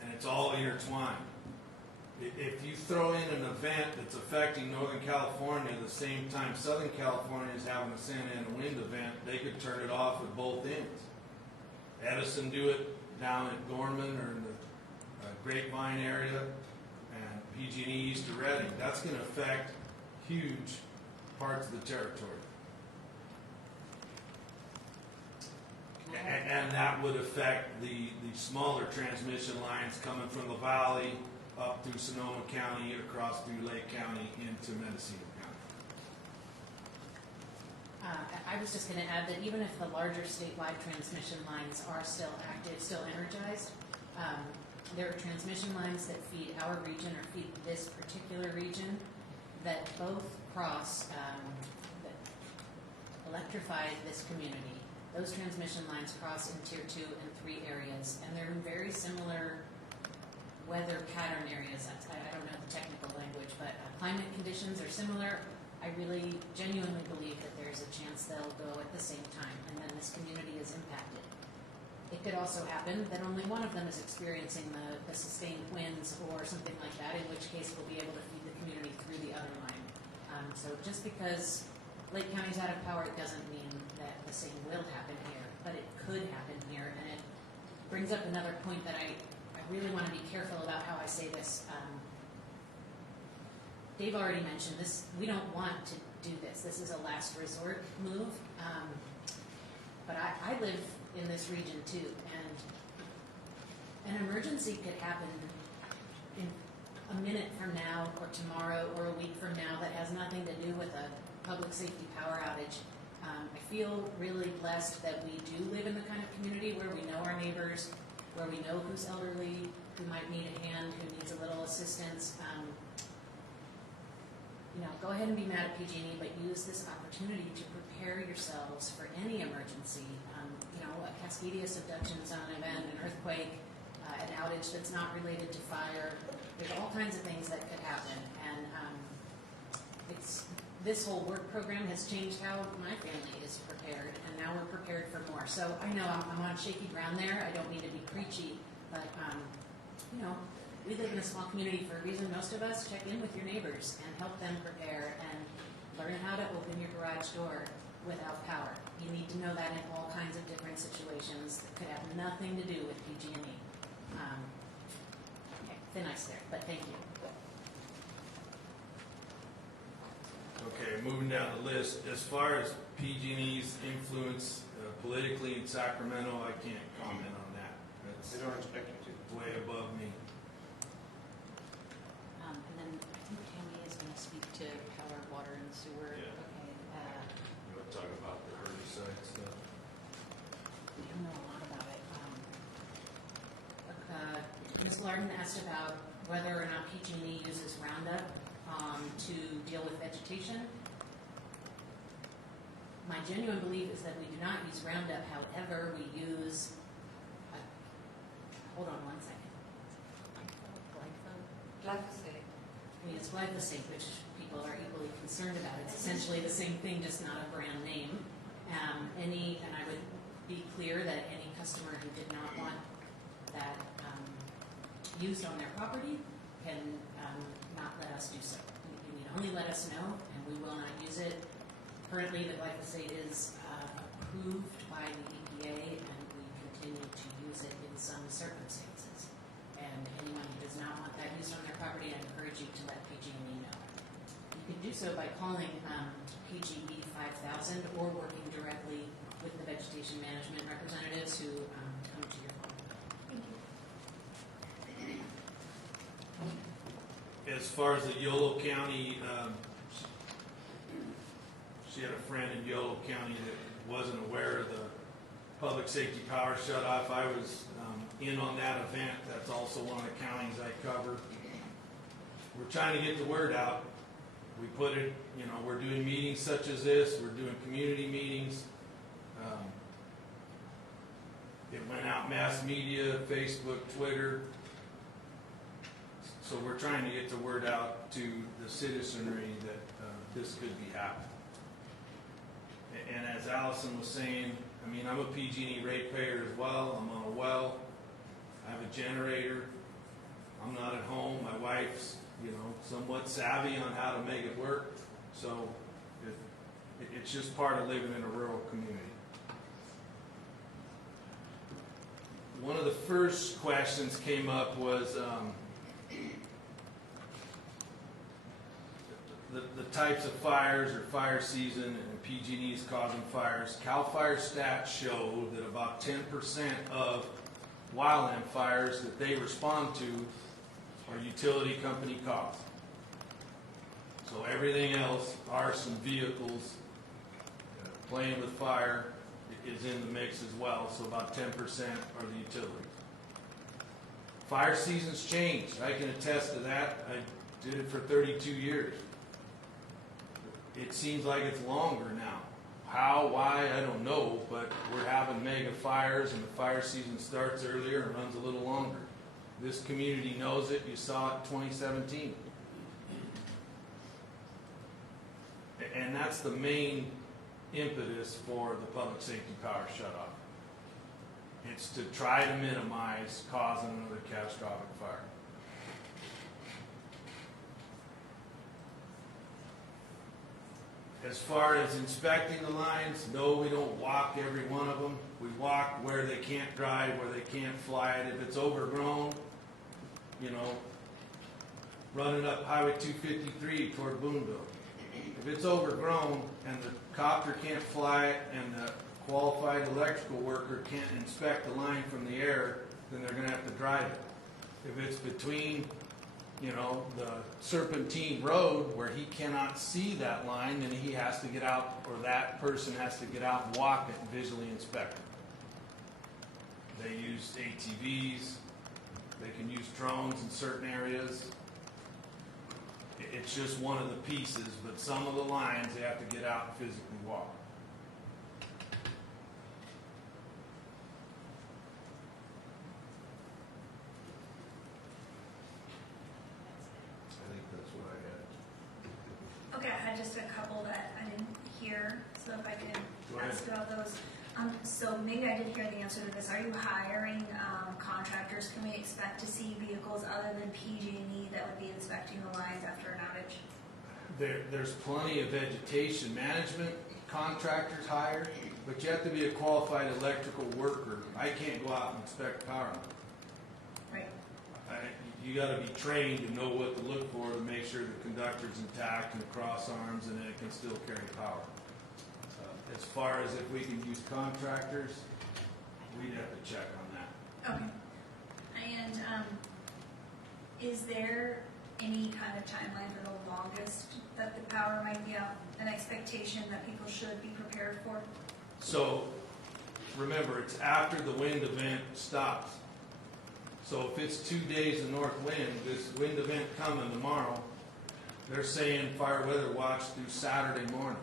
And it's all intertwined. If you throw in an event that's affecting Northern California at the same time Southern California is having a Santa Ana wind event, they could turn it off at both ends. Edison do it down at Gorman or in the Grapevine area, and PG&E east of Reading. That's going to affect huge parts of the territory. And that would affect the smaller transmission lines coming from the valley up through Sonoma County, across through Lake County, into Mendocino County. I was just going to add that even if the larger statewide transmission lines are still active, still energized, there are transmission lines that feed our region or feed this particular region that both cross, that electrify this community. Those transmission lines cross in Tier 2 and 3 areas, and they're in very similar weather pattern areas. I don't know the technical language, but climate conditions are similar. I really genuinely believe that there's a chance they'll go at the same time, and then this community is impacted. It could also happen that only one of them is experiencing the sustained winds or something like that, in which case we'll be able to feed the community through the other line. So just because Lake County's out of power, it doesn't mean that the same will happen here, but it could happen here, and it brings up another point that I really want to be careful about how I say this. Dave already mentioned this. We don't want to do this. This is a last resort move. But I live in this region too, and an emergency could happen in a minute from now or tomorrow or a week from now that has nothing to do with a public safety power outage. I feel really blessed that we do live in the kind of community where we know our neighbors, where we know who's elderly, who might need a hand, who needs a little assistance. Go ahead and be mad at PG&E, but use this opportunity to prepare yourselves for any emergency. A Cascadia subduction zone event, an earthquake, an outage that's not related to fire. There's all kinds of things that could happen, and this whole work program has changed how my family is prepared, and now we're prepared for more. So I know I'm on shaky ground there. I don't mean to be preachy, But, you know, we live in a small community for a reason. Most of us check in with your neighbors and help them prepare and learn how to open your garage door without power. You need to know that in all kinds of different situations that could have nothing to do with PG&E. Okay, thin ice there, but thank you. Okay, moving down the list, as far as PG&E's influence politically in Sacramento, I can't comment on that. That's They don't expect you to. way above me. And then I think Tammy is going to speak to power, water, and sewer. Yeah. Okay. You want to talk about the herbicide stuff? We don't know a lot about it. Ms. Larden asked about whether or not PG&E uses Roundup to deal with vegetation. My genuine belief is that we do not use Roundup. However, we use, hold on one second. Glyphosate. We use glyphosate, which people are equally concerned about. It's essentially the same thing, just not a brand name. And I would be clear that any customer who did not want that used on their property can not let us do so. You need only let us know, and we will not use it. Currently, the glyphosate is approved by the EPA, and we continue to use it in some circumstances. And anyone who does not want that used on their property, I encourage you to let PG&E know. You can do so by calling PG&E 5000 or working directly with the vegetation management representatives who come to your home. Thank you. As far as the Yolo County, she had a friend in Yolo County that wasn't aware of the public safety power shutoff. I was in on that event. That's also one of the counties I cover. We're trying to get the word out. We put it, you know, we're doing meetings such as this. We're doing community meetings. It went out mass media, Facebook, Twitter. So we're trying to get the word out to the citizenry that this could be happening. And as Allison was saying, I mean, I'm a PG&E ratepayer as well. I'm on a well. I have a generator. I'm not at home. My wife's, you know, somewhat savvy on how to make it work. So it's just part of living in a rural community. One of the first questions came up was the types of fires or fire season and PG&E's causing fires. CAL FIRE stats show that about 10% of wildland fires that they respond to are utility company caused. So everything else, arson, vehicles, playing with fire is in the mix as well. So about 10% are the utilities. Fire seasons change. I can attest to that. I did it for 32 years. It seems like it's longer now. How, why, I don't know, but we're having mega fires and the fire season starts earlier and runs a little longer. This community knows it. You saw it in 2017. And that's the main impetus for the public safety power shutoff. It's to try to minimize causing another catastrophic fire. As far as inspecting the lines, no, we don't walk every one of them. We walk where they can't drive, where they can't fly it. If it's overgrown, you know, running up Highway 253 toward Boonville. If it's overgrown and the copter can't fly it and the qualified electrical worker can't inspect the line from the air, then they're going to have to drive it. If it's between, you know, the Serpentine Road where he cannot see that line, then he has to get out, or that person has to get out and walk it and visually inspect it. They use ATVs. They can use drones in certain areas. It's just one of the pieces, but some of the lines they have to get out and physically walk. I think that's what I had. Okay, I had just a couple that I didn't hear, so if I could Go ahead. ask about those. So maybe I didn't hear the answer to this. Are you hiring contractors? Can we expect to see vehicles other than PG&E that would be inspecting the lines after an outage? There's plenty of vegetation management contractors hired, but you have to be a qualified electrical worker. I can't go out and inspect power lines. Right. You gotta be trained to know what to look for to make sure the conductor's intact and the cross arms and it can still carry power. As far as if we can use contractors, we'd have to check on that. Okay. And is there any kind of timeline for the longest that the power might be out? An expectation that people should be prepared for? So remember, it's after the wind event stops. So if it's 2 days of north wind, this wind event coming tomorrow, they're saying fire weather watch through Saturday morning.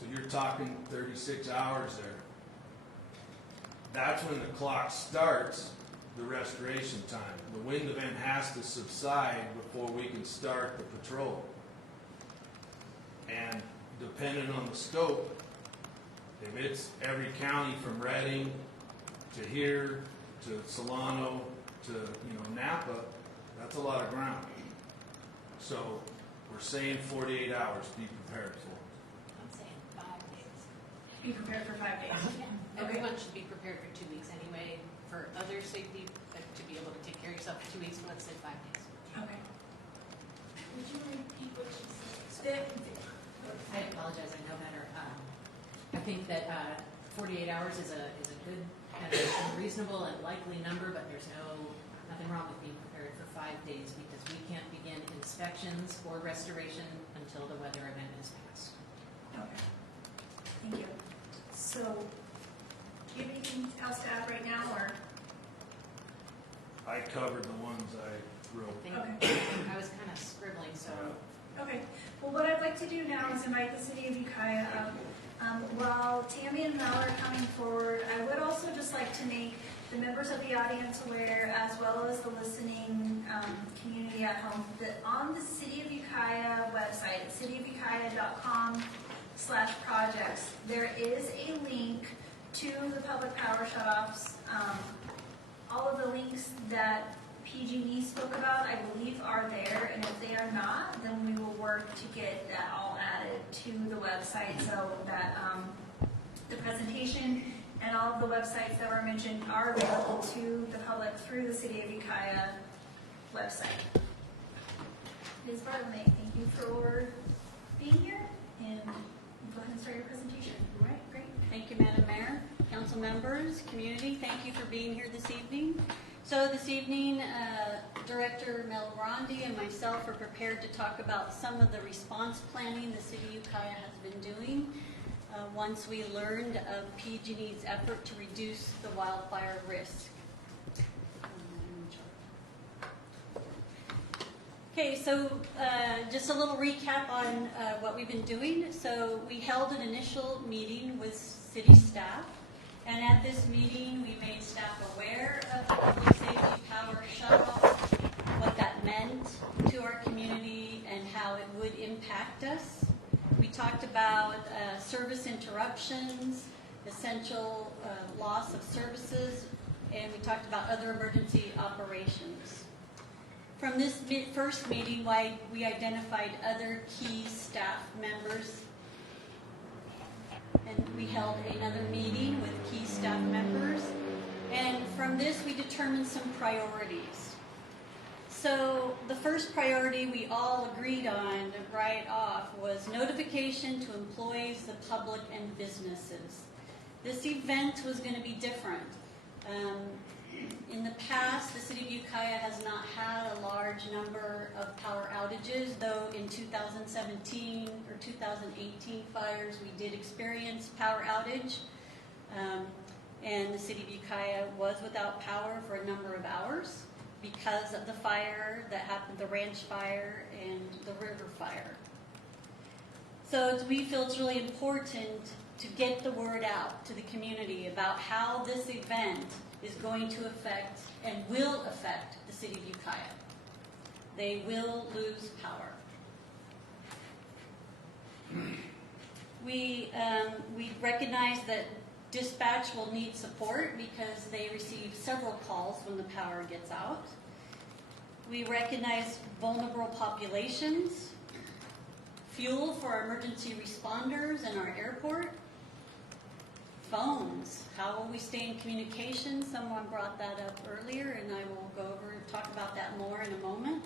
So you're talking 36 hours there. That's when the clock starts the restoration time. The wind event has to subside before we can start the patrol. And depending on the scope, if it's every county from Redding to here to Solano to Napa, that's a lot of ground. So we're saying 48 hours. Be prepared for. I'm saying 5 days. Be prepared for 5 days. Yeah. Everyone should be prepared for 2 weeks anyway. For other safety, to be able to take care of yourself for 2 weeks, let's say 5 days. Okay. Would you repeat what you said? I apologize, I know better. I think that 48 hours is a good and a reasonable and likely number, but there's nothing wrong with being prepared for 5 days because we can't begin inspections or restoration until the weather event is passed. Okay. Thank you. So, do you have anything else to add right now, or? I covered the ones I wrote. Okay. I was kind of scribbling, so. Okay. Well, what I'd like to do now is invite the City of Ukiah up. While Tammy and Mel are coming forward, I would also just like to make the members of the audience aware, as well as the listening community at home, that on the City of Ukiah website, cityofukiah.com/projects, there is a link to the public power shutoffs. All of the links that PG&E spoke about, I believe, are there, and if they are not, then we will work to get that all added to the website so that the presentation and all of the websites that were mentioned are available to the public through the City of Ukiah website. Ms. Bartlett, thank you for being here, and go ahead and start your presentation. All right, great. Thank you, Madam Mayor, council members, community. Thank you for being here this evening. So this evening, Director Mel Rondi and myself are prepared to talk about some of the response planning the City of Ukiah has been doing once we learned of PG&E's effort to reduce the wildfire risk. Okay, so just a little recap on what we've been doing. So we held an initial meeting with city staff, and at this meeting we made staff aware of the public safety power shutoff, what that meant to our community, and how it would impact us. We talked about service interruptions, essential loss of services, and we talked about other emergency operations. From this first meeting, we identified other key staff members, and we held another meeting with key staff members, and from this we determined some priorities. So the first priority we all agreed on right off was notification to employees, the public, and businesses. This event was going to be different. In the past, the City of Ukiah has not had a large number of power outages, though in 2017 or 2018 fires we did experience power outage, and the City of Ukiah was without power for a number of hours because of the fire that happened, the ranch fire and the river fire. So we feel it's really important to get the word out to the community about how this event is going to affect and will affect the City of Ukiah. They will lose power. We recognize that dispatch will need support because they receive several calls when the power gets out. We recognize vulnerable populations, fuel for our emergency responders and our airport, phones. How will we stay in communication? Someone brought that up earlier, and I will go over and talk about that more in a moment.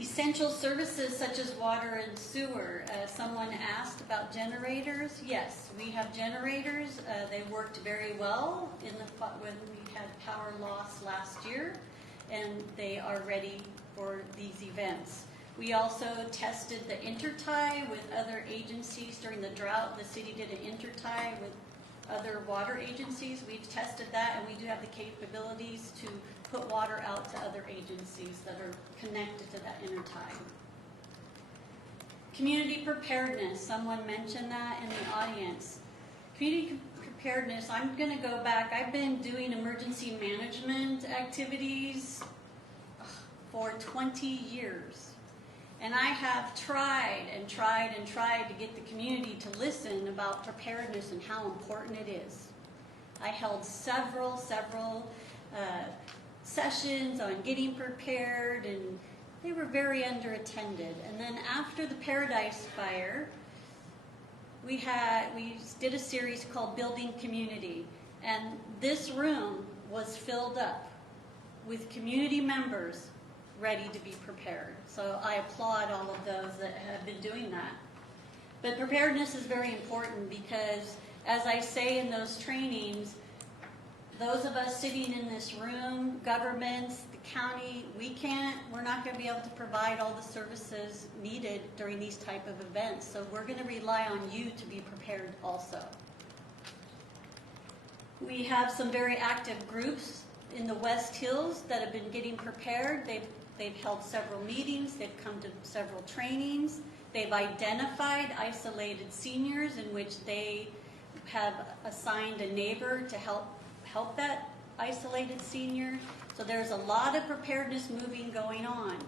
Essential services such as water and sewer. Someone asked about generators. Yes, we have generators. They worked very well when we had power loss last year, and they are ready for these events. We also tested the intertie with other agencies during the drought. The city did an intertie with other water agencies. We've tested that, and we do have the capabilities to put water out to other agencies that are connected to that intertie. Community preparedness, someone mentioned that in the audience. Community preparedness, I'm going to go back. I've been doing emergency management activities for 20 years. And I have tried to get the community to listen about preparedness and how important it is. I held several sessions on getting prepared, and they were very underattended. And then after the Paradise Fire, we did a series called Building Community, and this room was filled up with community members ready to be prepared. So I applaud all of those that have been doing that. But preparedness is very important because, as I say in those trainings, those of us sitting in this room, governments, the county, we're not going to be able to provide all the services needed during these type of events. So we're going to rely on you to be prepared also. We have some very active groups in the West Hills that have been getting prepared. They've held several meetings. They've come to several trainings. They've identified isolated seniors in which they have assigned a neighbor to help that isolated senior. So there's a lot of preparedness moving going on.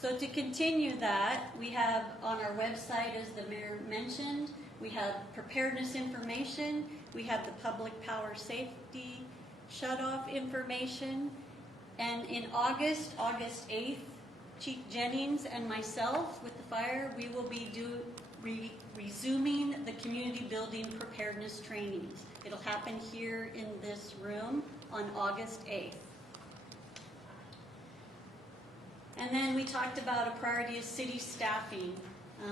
So to continue that, we have on our website, as the mayor mentioned, we have preparedness information. We have the public power safety shutoff information. And in August 8th, Chief Jennings and myself with the fire, we will be resuming the community building preparedness trainings. It'll happen here in this room on August 8th. And then we talked about a priority of city staffing.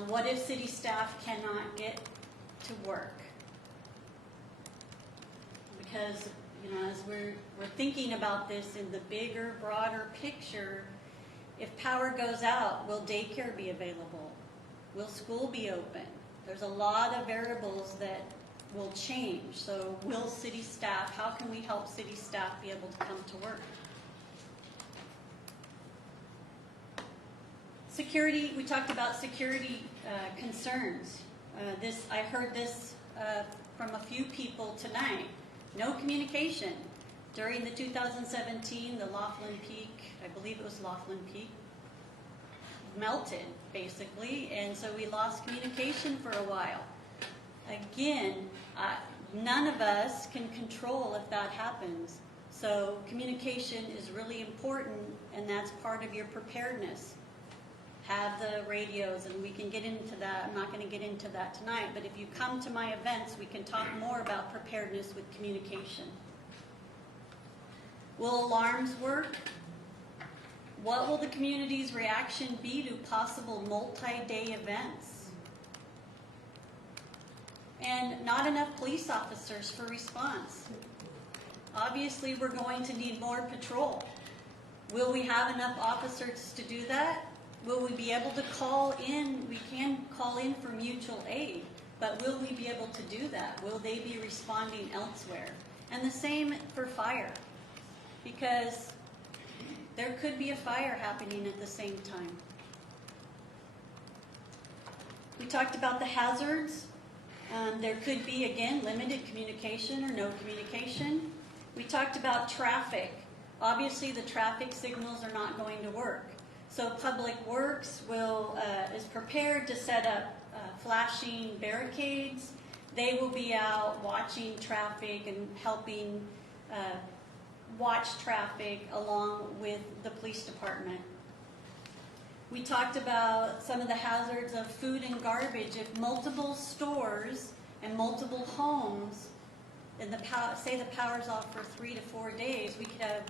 What if city staff cannot get to work? Because as we're thinking about this in the bigger, broader picture, if power goes out, will daycare be available? Will school be open? There's a lot of variables that will change. So will city staff, how can we help city staff be able to come to work? Security, we talked about security concerns. I heard this from a few people tonight. No communication. During the 2017, the Laughlin Peak, I believe it was Laughlin Peak, melted, basically, and so we lost communication for a while. Again, none of us can control if that happens. So communication is really important, and that's part of your preparedness. Have the radios, and we can get into that. I'm not going to get into that tonight, but if you come to my events, we can talk more about preparedness with communication. Will alarms work? What will the community's reaction be to possible multi-day events? And not enough police officers for response. Obviously, we're going to need more patrol. Will we have enough officers to do that? Will we be able to call in? We can call in for mutual aid, but will we be able to do that? Will they be responding elsewhere? And the same for fire, because there could be a fire happening at the same time. We talked about the hazards. There could be, again, limited communication or no communication. We talked about traffic. Obviously, the traffic signals are not going to work. So Public Works is prepared to set up flashing barricades. They will be out watching traffic and helping watch traffic along with the police department. We talked about some of the hazards of food and garbage. If multiple stores and multiple homes, and say the power's off for 3 to 4 days, we could have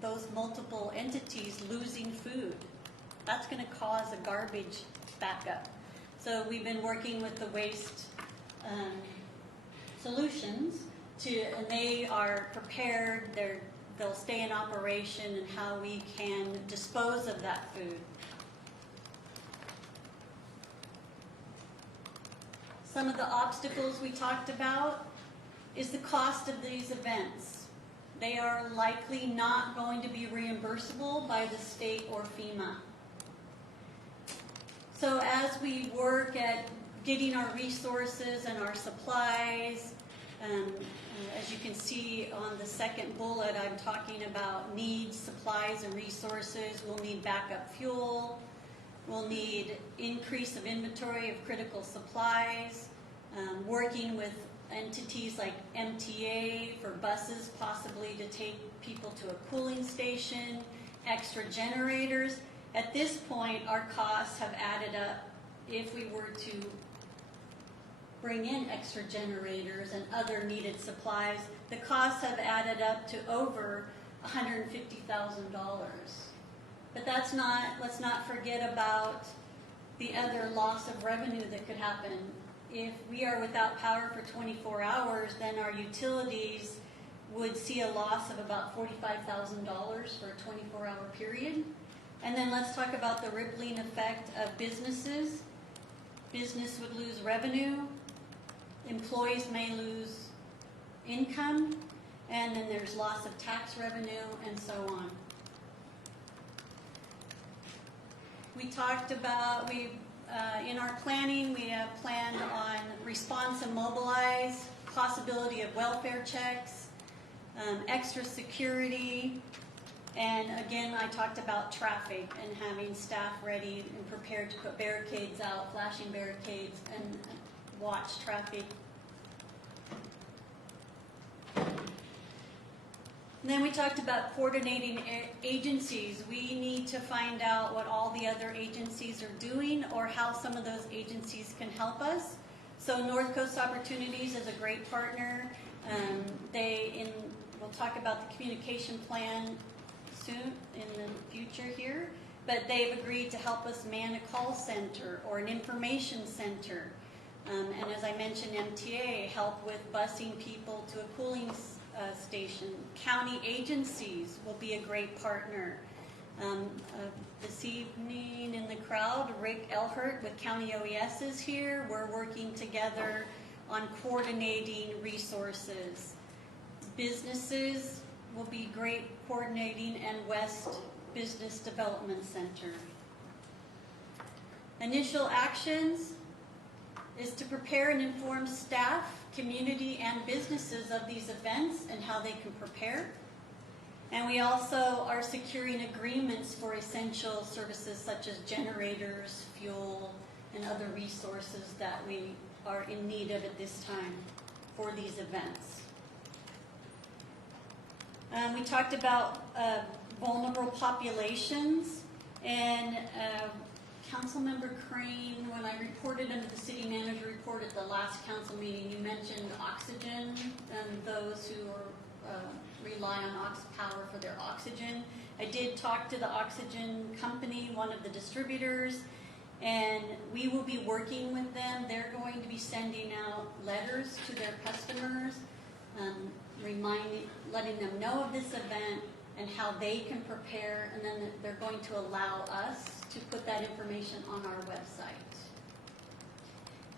those multiple entities losing food. That's going to cause a garbage backup. So we've been working with the waste solutions and they are prepared. They'll stay in operation and how we can dispose of that food. Some of the obstacles we talked about is the cost of these events. They are likely not going to be reimbursable by the state or FEMA. So as we work at getting our resources and our supplies, as you can see on the second bullet, I'm talking about needs, supplies, and resources. We'll need backup fuel. We'll need increase of inventory of critical supplies, working with entities like MTA for buses possibly to take people to a cooling station, extra generators. At this point, our costs have added up. If we were to bring in extra generators and other needed supplies, the costs have added up to over $150,000. But let's not forget about the other loss of revenue that could happen. If we are without power for 24 hours, then our utilities would see a loss of about $45,000 for a 24-hour period. And then let's talk about the rippling effect of businesses. Business would lose revenue, employees may lose income, and then there's loss of tax revenue and so on. We talked about, in our planning, we have planned on response and mobilize, possibility of welfare checks, extra security, and again, I talked about traffic and having staff ready and prepared to put barricades out, flashing barricades, and watch traffic. And then we talked about coordinating agencies. We need to find out what all the other agencies are doing or how some of those agencies can help us. So North Coast Opportunities is a great partner. We'll talk about the communication plan soon in the future here, but they've agreed to help us man a call center or an information center. And as I mentioned, MTA, help with busing people to a cooling station. County agencies will be a great partner. This evening in the crowd, Rick Elhert with County OES is here. We're working together on coordinating resources. Businesses will be great coordinating, and West Business Development Center. Initial actions is to prepare and inform staff, community, and businesses of these events and how they can prepare. And we also are securing agreements for essential services such as generators, fuel, and other resources that we are in need of at this time for these events. We talked about vulnerable populations, and Councilmember Crane, when I reported under the city manager report at the last council meeting, you mentioned oxygen and those who rely on power for their oxygen. I did talk to the oxygen company, one of the distributors, and we will be working with them. They're going to be sending out letters to their customers, letting them know of this event and how they can prepare, and then they're going to allow us to put that information on our website.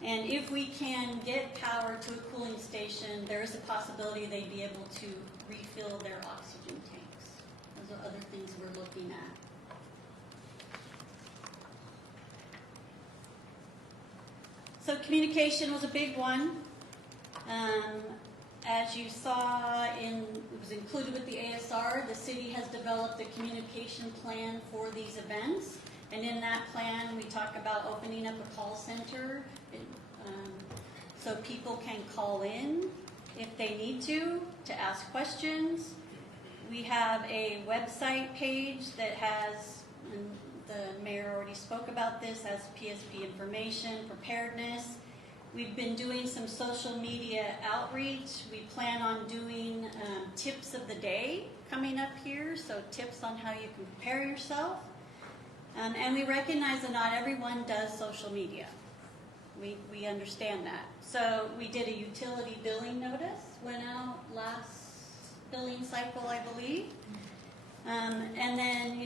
And if we can get power to a cooling station, there is a possibility they'd be able to refill their oxygen tanks. Those are other things we're looking at. So communication was a big one. As you saw, it was included with the ASR, the city has developed a communication plan for these events. And in that plan, we talk about opening up a call center. so people can call in if they need to ask questions. We have a website page that has, and the mayor already spoke about this, has PSP information, preparedness. We've been doing some social media outreach. We plan on doing tips of the day coming up here, so tips on how you can prepare yourself. And we recognize that not everyone does social media. We understand that. So we did a utility billing notice, went out last billing cycle, I believe. And then,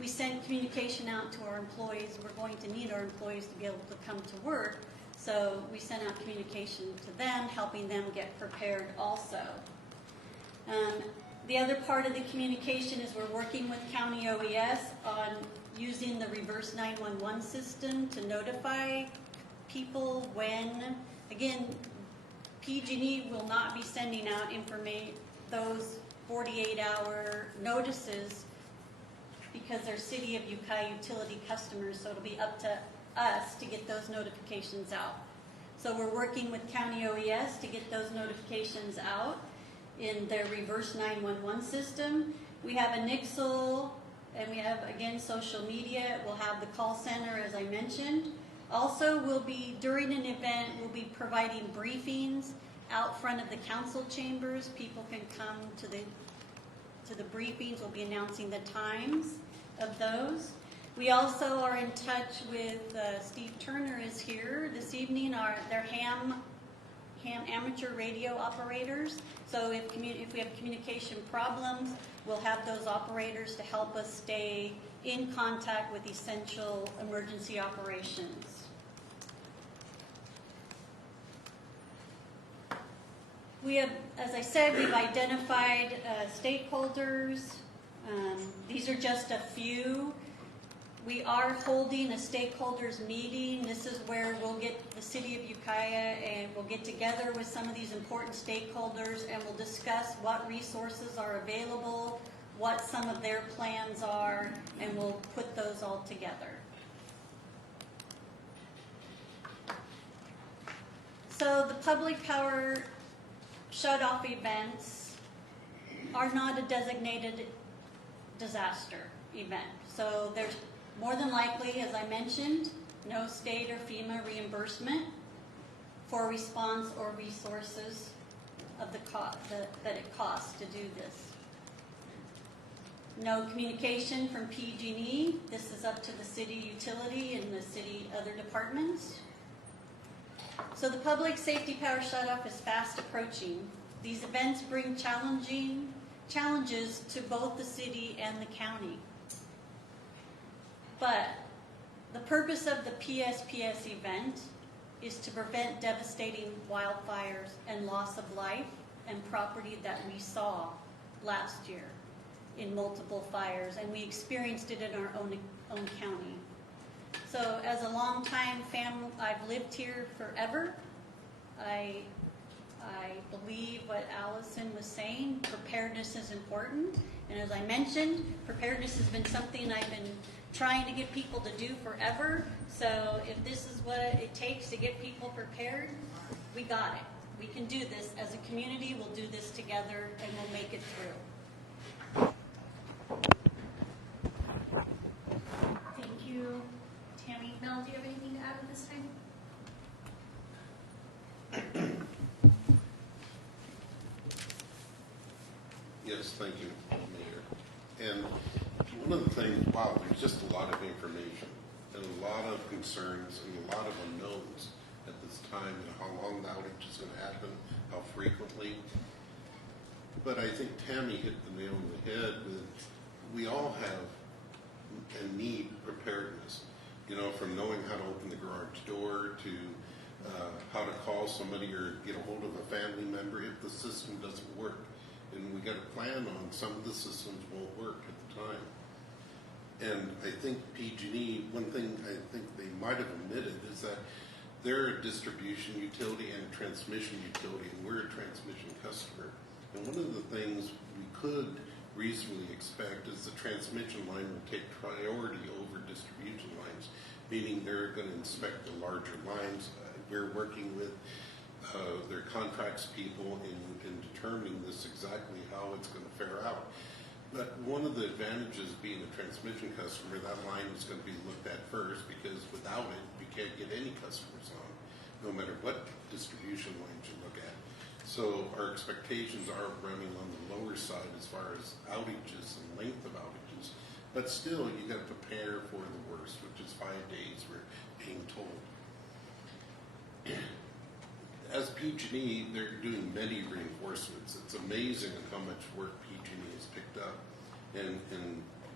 we sent communication out to our employees. We're going to need our employees to be able to come to work. So we sent out communication to them, helping them get prepared also. The other part of the communication is we're working with County OES on using the reverse 911 system to notify people when, again, PG&E will not be sending out those 48-hour notices because they're City of Ukiah utility customers, so it'll be up to us to get those notifications out. So we're working with County OES to get those notifications out in their reverse 911 system. We have a Nixle, and we have, again, social media. We'll have the call center, as I mentioned. Also, during an event, we'll be providing briefings out front of the council chambers. People can come to the briefings. We'll be announcing the times of those. We also are in touch with Steve Turner is here this evening. They're ham amateur radio operators. So if we have communication problems, we'll have those operators to help us stay in contact with essential emergency operations. We have, as I said, we've identified stakeholders. These are just a few. We are holding a stakeholders meeting. This is where we'll get the City of Ukiah and we'll get together with some of these important stakeholders and we'll discuss what resources are available, what some of their plans are, and we'll put those all together. So the public power shut-off events are not a designated disaster event. So there's more than likely, as I mentioned, no state or FEMA reimbursement for response or resources of the cost that it costs to do this. No communication from PG&E. This is up to the city utility and the city other departments. So the public safety power shutoff is fast approaching. These events bring challenges to both the city and the county. But the purpose of the PSPS event is to prevent devastating wildfires and loss of life and property that we saw last year in multiple fires, and we experienced it in our own county. So as a longtime family, I've lived here forever. I believe what Allison was saying, preparedness is important. And as I mentioned, preparedness has been something I've been trying to get people to do forever. So if this is what it takes to get people prepared, we got it. We can do this. As a community, we'll do this together and we'll make it through. Thank you, Tammy. Mel, do you have anything to add at this time? Yes, thank you, Mayor. And one of the things, wow, there's just a lot of information and a lot of concerns and a lot of unknowns at this time, and how long the outage is going to happen, how frequently. But I think Tammy hit the nail on the head with, we all have and need preparedness, from knowing how to open the garage door to how to call somebody or get a hold of a family member if the system doesn't work. And we got to plan on some of the systems won't work at the time. And I think PG&E, one thing I think they might have omitted is that they're a distribution utility and a transmission utility, and we're a transmission customer. And one of the things we could reasonably expect is the transmission line will take priority over distribution lines, meaning they're going to inspect the larger lines. We're working with their contracts people in determining this exactly how it's going to fare out. But one of the advantages being a transmission customer, that line is going to be looked at first, because without it, you can't get any customers on, no matter what distribution lines you look at. So our expectations are running on the lower side as far as outages and length of outages. But still, you got to prepare for the worst, which is 5 days, we're being told. As PG&E, they're doing many reinforcements. It's amazing how much work PG&E has picked up and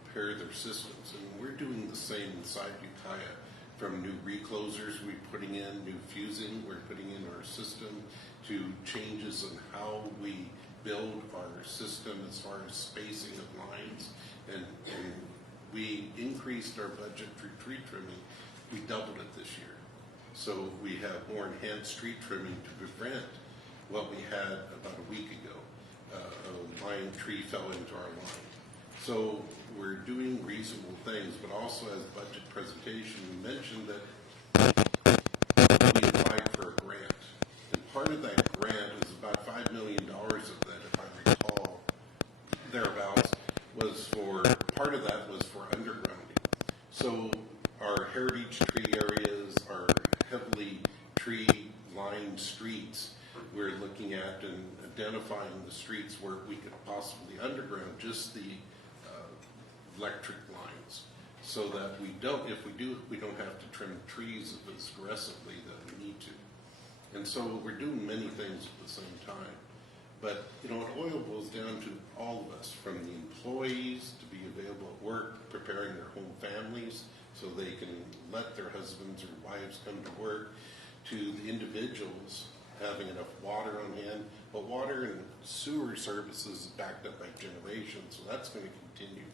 prepare their systems. And we're doing the same inside Ukiah. From new reclosers we're putting in, new fusing we're putting in our system, to changes in how we build our system as far as spacing of lines. And we increased our budget for tree trimming. We doubled it this year. So we have more enhanced tree trimming to prevent what we had about a week ago. A line tree fell into our line. So we're doing reasonable things, but also as budget presentation, we mentioned that we applied for a grant. And part of that grant is about $5 million of that, if I recall, thereabouts, was for, part of that was for undergrounding. So our heritage tree areas, our heavily tree-lined streets, we're looking at and identifying the streets where we could possibly underground just the electric lines, so that we don't, if we do, we don't have to trim trees as aggressively that we need to. And so we're doing many things at the same time. But, you know, it oil boils down to all of us, from the employees to be available at work, preparing their home families so they can let their husbands or wives come to work, to the individuals having enough water on hand. But water and sewer services is backed up by generations, so that's going to continue.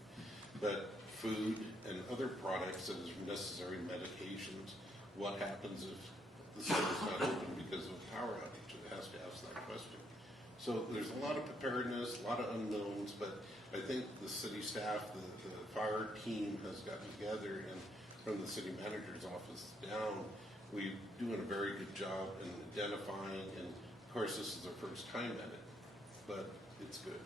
But food and other products that is necessary, medications, what happens if the store's not open because of a power outage? It has to ask that question. So there's a lot of preparedness, a lot of unknowns, but I think the city staff, the fire team has gotten together, and from the city manager's office down, we're doing a very good job in identifying, and of course this is our first time at it, but it's good.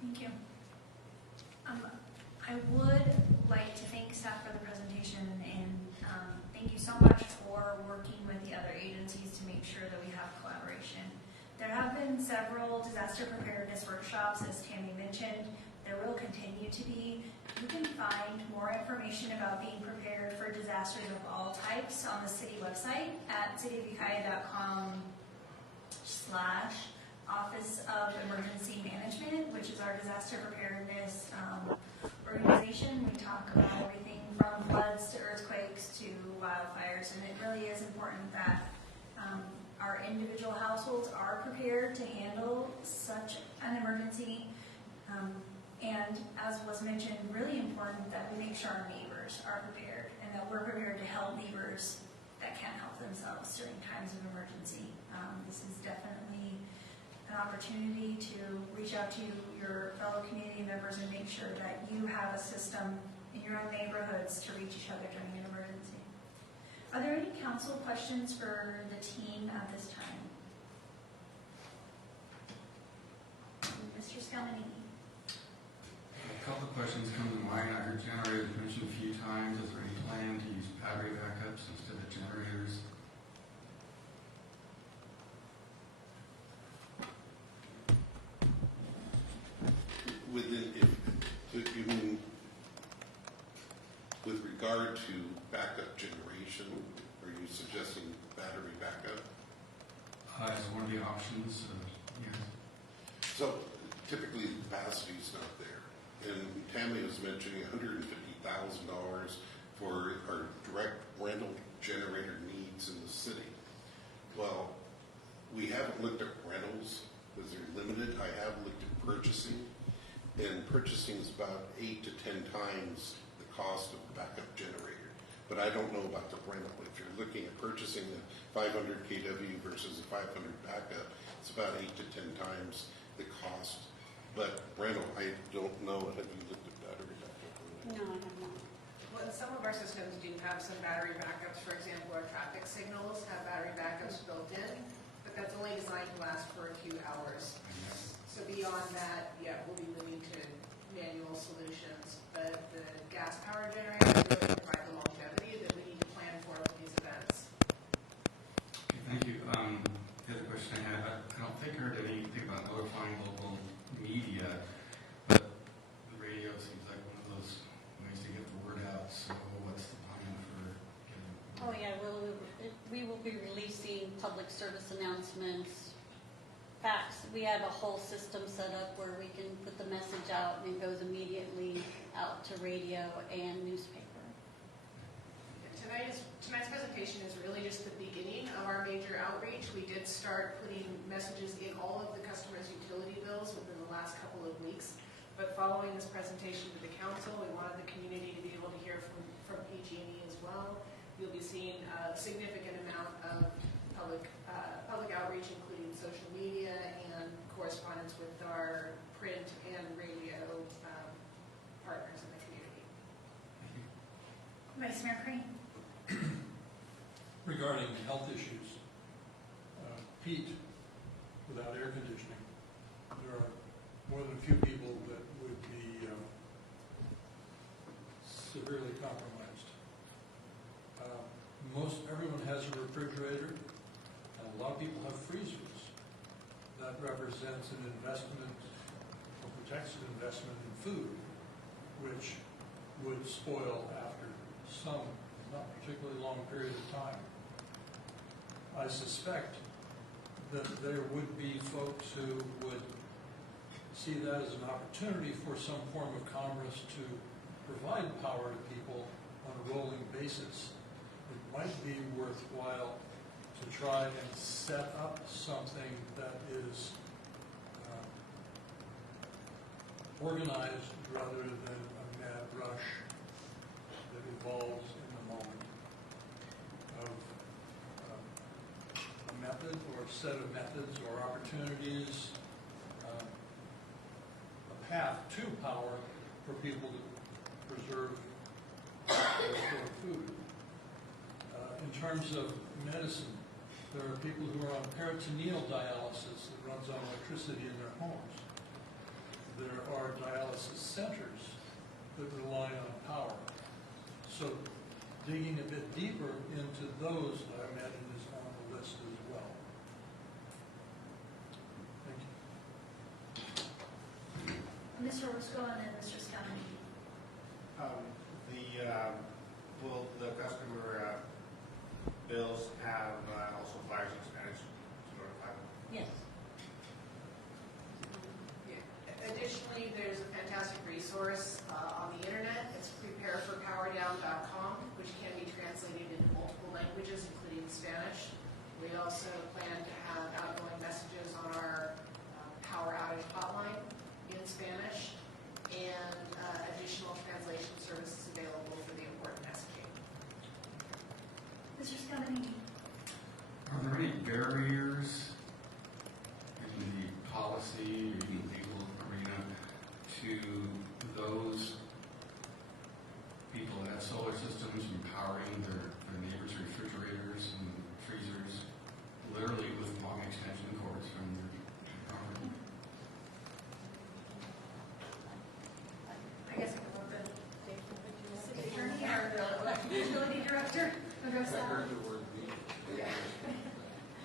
Thank you. I would like to thank staff for the presentation, and thank you so much for working with the other agencies to make sure that we have collaboration. There have been several disaster preparedness workshops, as Tammy mentioned. There will continue to be. You can find more information about being prepared for disasters of all types on the city website at cityofukiah.com/Office of Emergency Management, which is our disaster preparedness organization. We talk about everything from floods to earthquakes to wildfires, and it really is important that our individual households are prepared to handle such an emergency. And as was mentioned, really important that we make sure our neighbors are prepared, and that we're prepared to help neighbors that can't help themselves during times of emergency. This is definitely an opportunity to reach out to your fellow community members and make sure that you have a system in your own neighborhoods to reach each other during an emergency. Are there any council questions for the team at this time? Mr. Scalmanini. A couple of questions come to mind. I heard generators mentioned a few times. Is there any plan to use battery backups instead of generators? You mean with regard to backup generation, are you suggesting battery backup? As one of the options, yeah. So typically the capacity is not there. And Tammy was mentioning $150,000 for our direct rental generator needs in the city. Well, we haven't looked at rentals because they're limited. I have looked at purchasing, and purchasing is about 8 to 10 times the cost of a backup generator. But I don't know about the rental. If you're looking at purchasing a 500 kW versus a 500 backup, it's about 8 to 10 times the cost. But rental, I don't know. Have you looked at battery backup? No, I have not. Well, some of our systems do have some battery backups. For example, our traffic signals have battery backups built in, but that's only designed to last for a few hours. So beyond that, yeah, we'll be moving to manual solutions. But the gas power generators really provide the longevity that we need to plan for these events. Okay, thank you. The other question I had, I don't think I heard anything about notifying local media, but the radio seems like one of those ways to get the word out. So what's the plan for getting? Oh yeah, we will be releasing public service announcements, fax. We have a whole system set up where we can put the message out and it goes immediately out to radio and newspaper. Tonight's presentation is really just the beginning of our major outreach. We did start putting messages in all of the customers' utility bills within the last couple of weeks. But following this presentation to the council, we wanted the community to be able to hear from PG&E as well. You'll be seeing a significant amount of public outreach, including social media and correspondence with our print and radio partners in the community. Vice Mayor Crane. Regarding health issues, heat without air conditioning, there are more than a few people that would be severely compromised. Everyone has a refrigerator, and a lot of people have freezers. That represents an investment, or protects an investment in food, which would spoil after some not particularly long period of time. I suspect that there would be folks who would see that as an opportunity for some form of commerce to provide power to people on a rolling basis. It might be worthwhile to try and set up something that is organized rather than a mad rush that evolves in the moment of a method or a set of methods or opportunities, a path to power for people to preserve and store food. In terms of medicine, there are people who are on peritoneal dialysis that runs on electricity in their homes. There are dialysis centers that rely on power. So digging a bit deeper into those, I imagine, is on the list as well. Thank you. Mr. Roscoe and then Mr. Scanlon. Will the customer bills have also flyers in Spanish to notify them? Yes. Additionally, there's a fantastic resource on the internet. It's prepareforpowerdown.com, which can be translated into multiple languages, including Spanish. We also plan to have outgoing messages on our power outage hotline in Spanish and additional translation services available for the important messaging. Mr. Scanlon. Are there any barriers in the policy or even legal arena to those people that have solar systems empowering their neighbors' refrigerators and freezers literally with long extension cords from their property? I guess I can vote the city attorney or the electric utility director address that.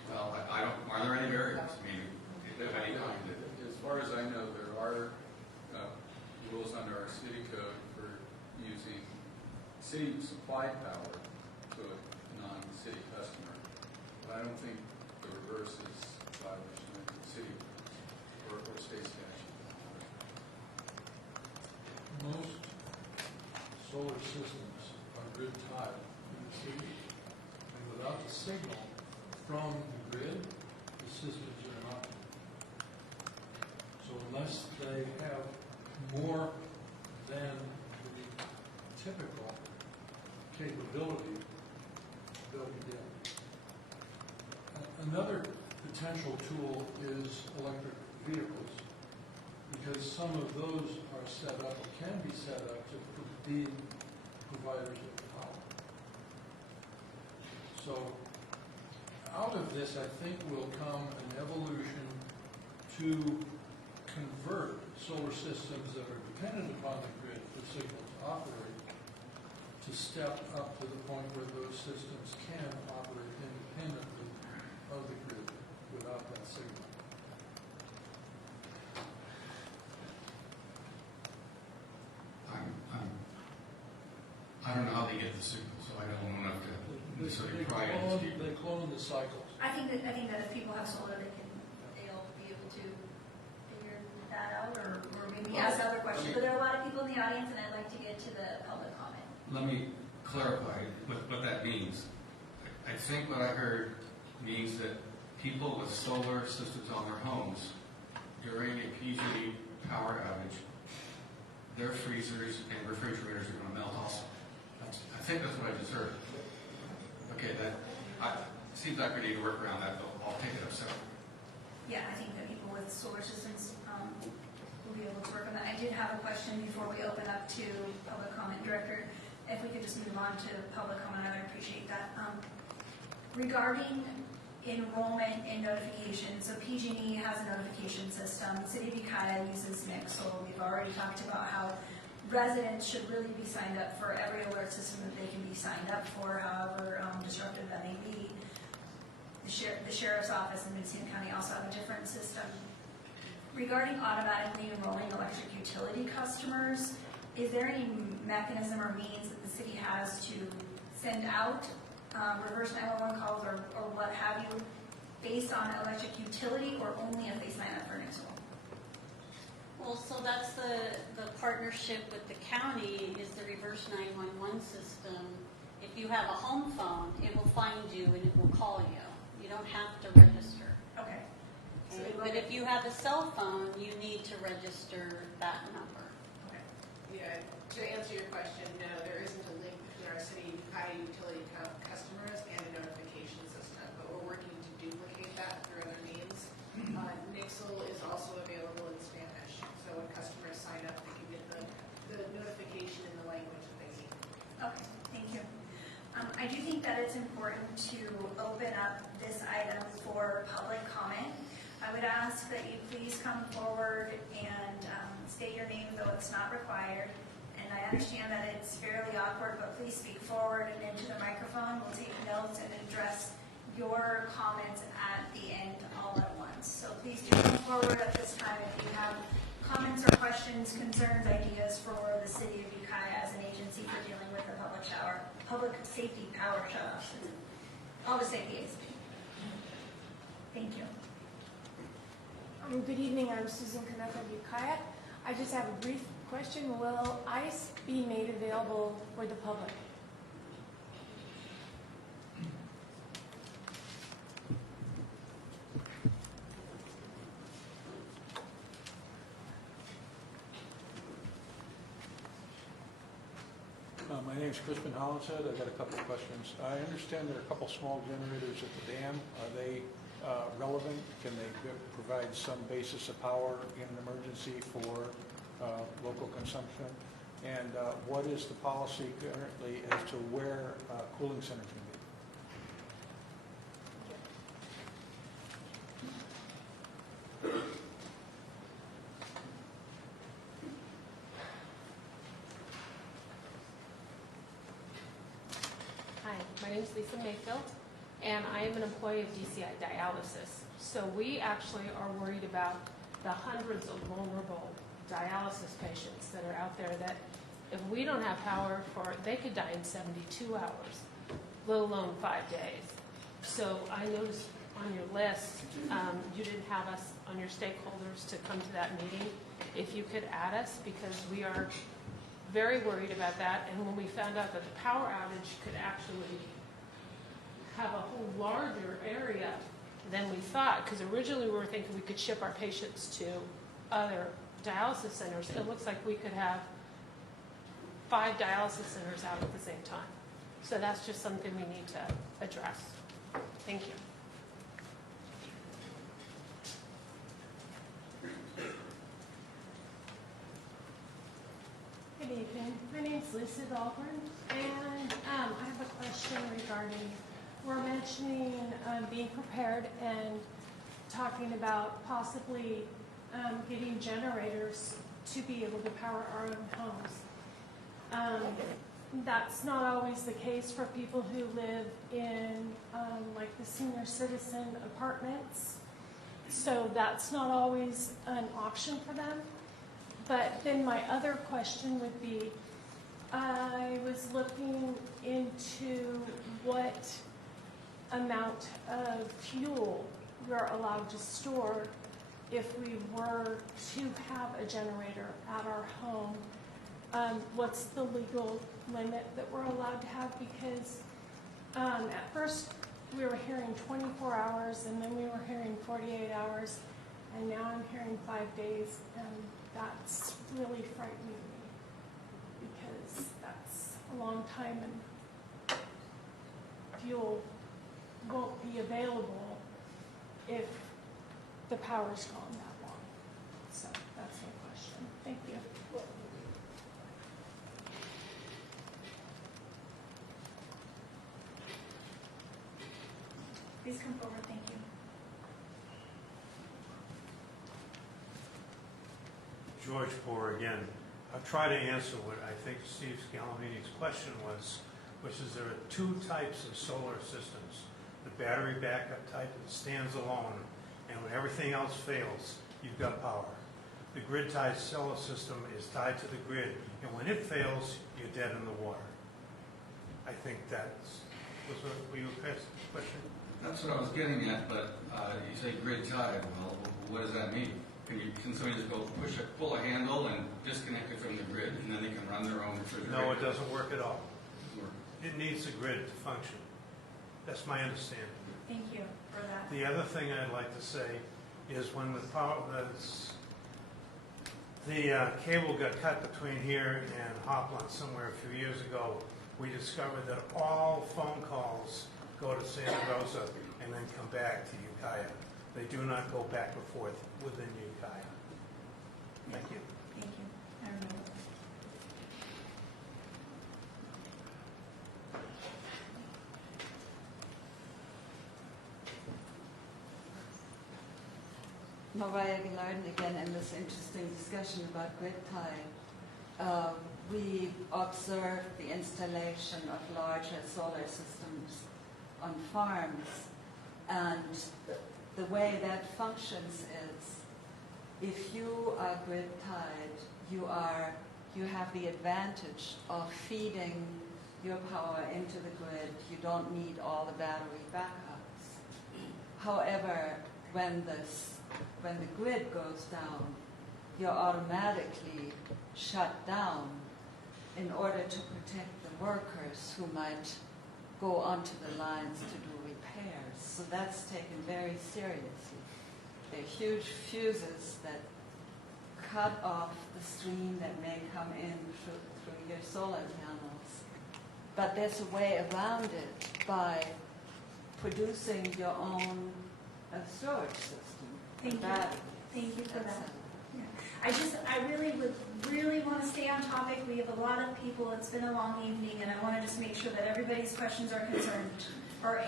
Well, I don't, are there any barriers? I mean, if any kind. As far as I know, there are rules under our city code for using city supplied power to a non-city customer. But I don't think the reverse is a violation of the city or state statute. Most solar systems are grid tied in the city, and without the signal from the grid, the systems are not. So unless they have more than the typical capability, they'll be dead. Another potential tool is electric vehicles, because some of those are set up, or can be set up, to be providers of power. So out of this, I think, will come an evolution to convert solar systems that are dependent upon the grid for signal to operate to step up to the point where those systems can operate independently of the grid without that signal. I don't know how they get the signal, so I don't know enough to necessarily pry into. They clone the cycles. I think that if people have solar, they'll be able to figure that out, or maybe ask other questions. But there are a lot of people in the audience, and I'd like to get to the public comment. Let me clarify what that means. I think what I heard means that people with solar systems on their homes during a PG&E power outage, their freezers and refrigerators are going to melt also. I think that's what I just heard. Okay, seems like we need to work around that, but I'll take it up separately. Yeah, I think that people with solar systems will be able to work on that. I did have a question before we open up to public comment. Director, if we could just move on to public comment, I would appreciate that. Regarding enrollment and notification, so PG&E has a notification system. The City of Ukiah uses Nixle. We've already talked about how residents should really be signed up for every alert system that they can be signed up for, however disruptive that may be. The Sheriff's Office in Mendocino County also have a different system. Regarding automatically enrolling electric utility customers, is there any mechanism or means that the city has to send out reverse 911 calls or what have you based on electric utility, or only if they sign up for Nixle? Well, so that's the partnership with the county is the reverse 911 system. If you have a home phone, it will find you and it will call you. You don't have to register. Okay. But if you have a cell phone, you need to register that number. Okay. Yeah, to answer your question, no, there isn't a link between our City of Ukiah utility customers and a notification system, but we're working to duplicate that through other means. Nixle is also available in Spanish, so when customers sign up, they can get the notification in the language that they need. Okay, thank you. I do think that it's important to open up this item for public comment. I would ask that you please come forward and state your name, though it's not required. And I understand that it's fairly awkward, but please speak forward and into the microphone. We'll take notes and address your comments at the end all at once. So please do come forward at this time if you have comments or questions, concerns, ideas for the City of Ukiah as an agency for dealing with the public safety power shutoffs. All the safety aids. Thank you. Good evening, I'm Susan Canuck of Ukiah. I just have a brief question. Will ICE be made available for the public? My name is Crispin Hollinshead. I've got a couple of questions. I understand there are a couple small generators at the dam. Are they relevant? Can they provide some basis of power in an emergency for local consumption? And what is the policy currently as to where cooling centers can be? Hi, my name is Lisa Mayfield, and I am an employee of DCI Dialysis. So we actually are worried about the hundreds of vulnerable dialysis patients that are out there that if we don't have power for, they could die in 72 hours, let alone 5 days. So I noticed on your list, you didn't have us on your stakeholders to come to that meeting. If you could add us, because we are very worried about that. And when we found out that the power outage could actually have a whole larger area than we thought, because originally we were thinking we could ship our patients to other dialysis centers. It looks like we could have 5 dialysis centers out at the same time. So that's just something we need to address. Thank you. Good evening. My name's Lucy Dahlgren, and I have a question regarding, we're mentioning being prepared and talking about possibly getting generators to be able to power our own homes. That's not always the case for people who live in like the senior citizen apartments. So that's not always an option for them. But then my other question would be, I was looking into what amount of fuel we're allowed to store if we were to have a generator at our home. What's the legal limit that we're allowed to have? Because at first we were hearing 24 hours, and then we were hearing 48 hours, and now I'm hearing 5 days, and that's really frightening me because that's a long time and fuel won't be available if the power's gone that long. So that's my question. Thank you. Please come forward, thank you. George Poor again. I'll try to answer what I think Steve Scalabini's question was, which is there are two types of solar systems. The battery backup type that stands alone, and when everything else fails, you've got power. The grid-tied solar system is tied to the grid, and when it fails, you're dead in the water. I think was what you question? That's what I was getting at, but you say grid tied. Well, what does that mean? Can somebody just go pull a handle and disconnect it from the grid, and then they can run their own refrigerator? No, it doesn't work at all. It needs the grid to function. That's my understanding. Thank you for that. The other thing I'd like to say is when the cable got cut between here and Hopland somewhere a few years ago, we discovered that all phone calls go to Santa Rosa and then come back to Ukiah. They do not go back and forth within Ukiah. Thank you. Thank you. I remember. Mariah Gillarden again in this interesting discussion about grid tie. We observed the installation of larger solar systems on farms, and the way that functions is if you are grid tied, you have the advantage of feeding your power into the grid. You don't need all the battery backups. However, when the grid goes down, you're automatically shut down in order to protect the workers who might go onto the lines to do repairs. So that's taken very seriously. There are huge fuses that cut off the stream that may come in through your solar panels. But there's a way around it by producing your own storage system. Thank you. Thank you for that. Yeah. I really want to stay on topic. We have a lot of people. It's been a long evening, and I want to just make sure that everybody's questions are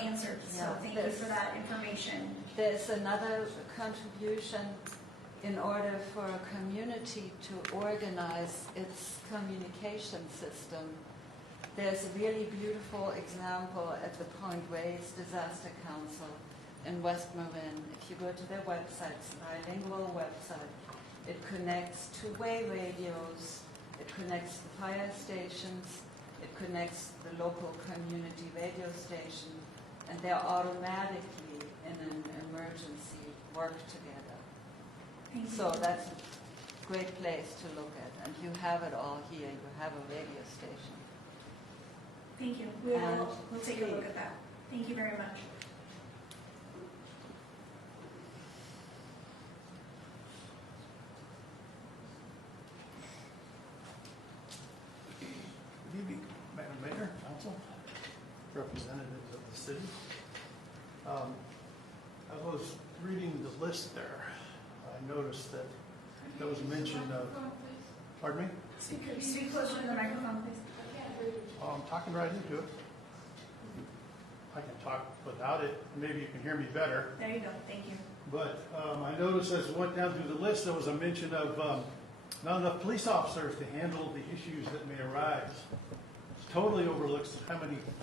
answered. So thank you for that information. There's another contribution in order for a community to organize its communication system. There's a really beautiful example at the Point Reyes Disaster Council in West Marin. If you go to their website, it's a bilingual website. It connects two-way radios, it connects the fire stations, it connects the local community radio station, and they're automatically in an emergency work together. So that's a great place to look at, and you have it all here. You have a radio station. Thank you. We'll take a look at that. Thank you very much. Good evening, Madam Mayor, Council, representatives of the city. I was reading the list there. I noticed that there was mention of Pardon me? Speak closer to the microphone, please. I'm talking right into it. I can talk without it. Maybe you can hear me better. There you go. Thank you. But I noticed as we went down through the list, there was a mention of not enough police officers to handle the issues that may arise. It totally overlooks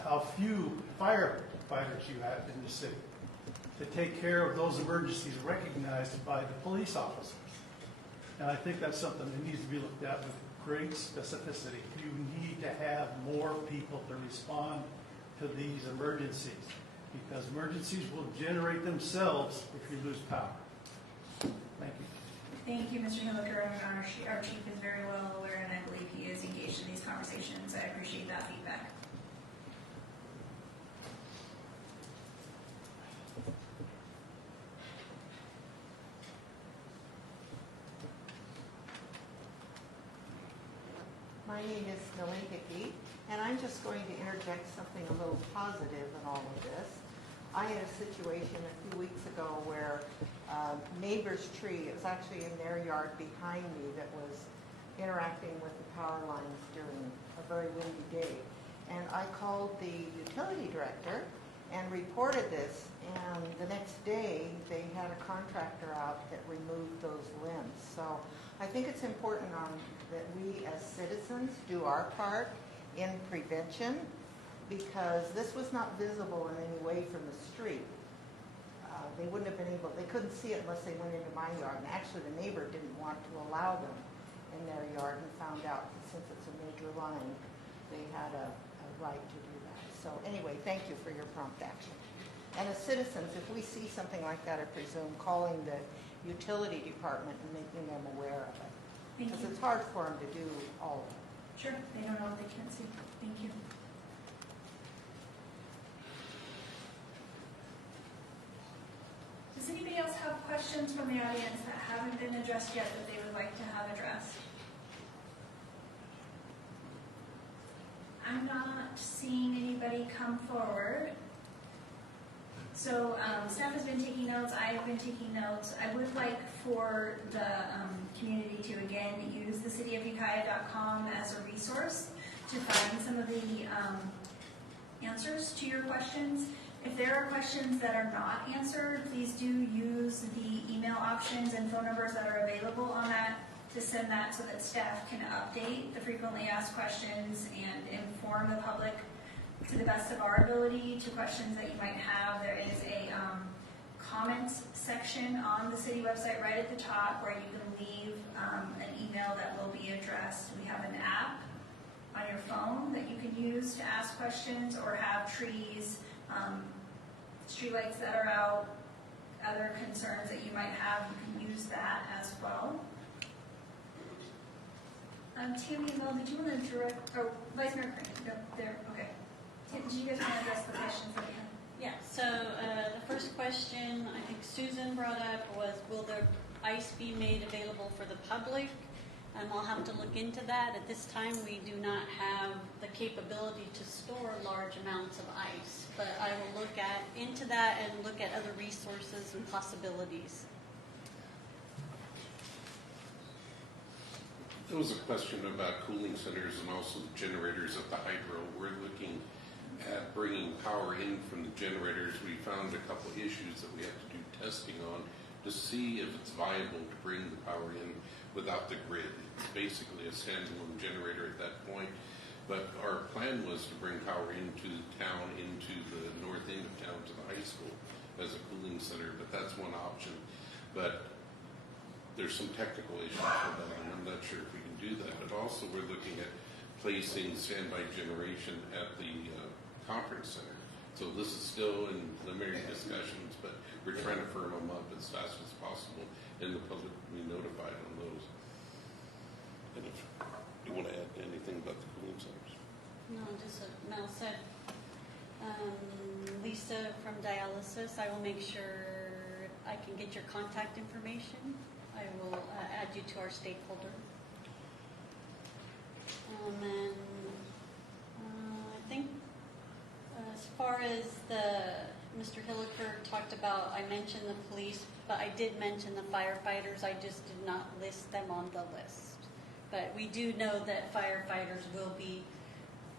how few firefighters you have in the city to take care of those emergencies recognized by the police officers. And I think that's something that needs to be looked at with great specificity. You need to have more people to respond to these emergencies, because emergencies will generate themselves if you lose power. Thank you. Thank you, Mr. Hilliker. Our chief is very well aware, and I believe he is engaged in these conversations. I appreciate that feedback. My name is Nolinka Geek, and I'm just going to interject something a little positive in all of this. I had a situation a few weeks ago where a neighbor's tree, it was actually in their yard behind me, that was interacting with the power lines during a very windy day. And I called the utility director and reported this, and the next day they had a contractor out that removed those limbs. So I think it's important that we as citizens do our part in prevention, because this was not visible in any way from the street. They wouldn't have been able, they couldn't see it unless they went into my yard. And actually the neighbor didn't want to allow them in their yard, and found out that since it's a major line, they had a right to do that. So anyway, thank you for your prompt action. And as citizens, if we see something like that, I presume calling the utility department and making them aware of it. Because it's hard for them to do all of it. Sure, they don't know what they can't see. Thank you. Does anybody else have questions from the audience that haven't been addressed yet that they would like to have addressed? I'm not seeing anybody come forward. So staff has been taking notes. I have been taking notes. I would like for the community to again use the cityofukiah.com as a resource to find some of the answers to your questions. If there are questions that are not answered, please do use the email options and phone numbers that are available on that to send that so that staff can update the frequently asked questions and inform the public to the best of our ability to questions that you might have. There is a comments section on the city website right at the top where you can leave an email that will be addressed. We have an app on your phone that you can use to ask questions, or have trees, streetlights that are out, other concerns that you might have, you can use that as well. Tammy and Mel, did you want to direct, Vice Mayor Crane, no, there, okay. Did you guys want to address the questions that we have? Yeah, so the first question I think Susan brought up was, will the ice be made available for the public? I'll have to look into that. At this time, we do not have the capability to store large amounts of ice, but I will look into that and look at other resources and possibilities. There was a question about cooling centers and also the generators at the hydro. We're looking at bringing power in from the generators. We found a couple of issues that we have to do testing on to see if it's viable to bring the power in without the grid. It's basically a standalone generator at that point. But our plan was to bring power into the town, into the north end of town to the high school as a cooling center, but that's one option. But there's some technical issues with that, and I'm not sure if we can do that. But also we're looking at placing standby generation at the conference center. So this is still in preliminary discussions, but we're trying to firm them up as fast as possible, and the public will be notified on those. And if you want to add anything about the cooling centers? No, just Mel said, Lisa from dialysis, I will make sure I can get your contact information. I will add you to our stakeholder. And I think as far as Mr. Hilliker talked about, I mentioned the police, but I did mention the firefighters. I just did not list them on the list. But we do know that firefighters will be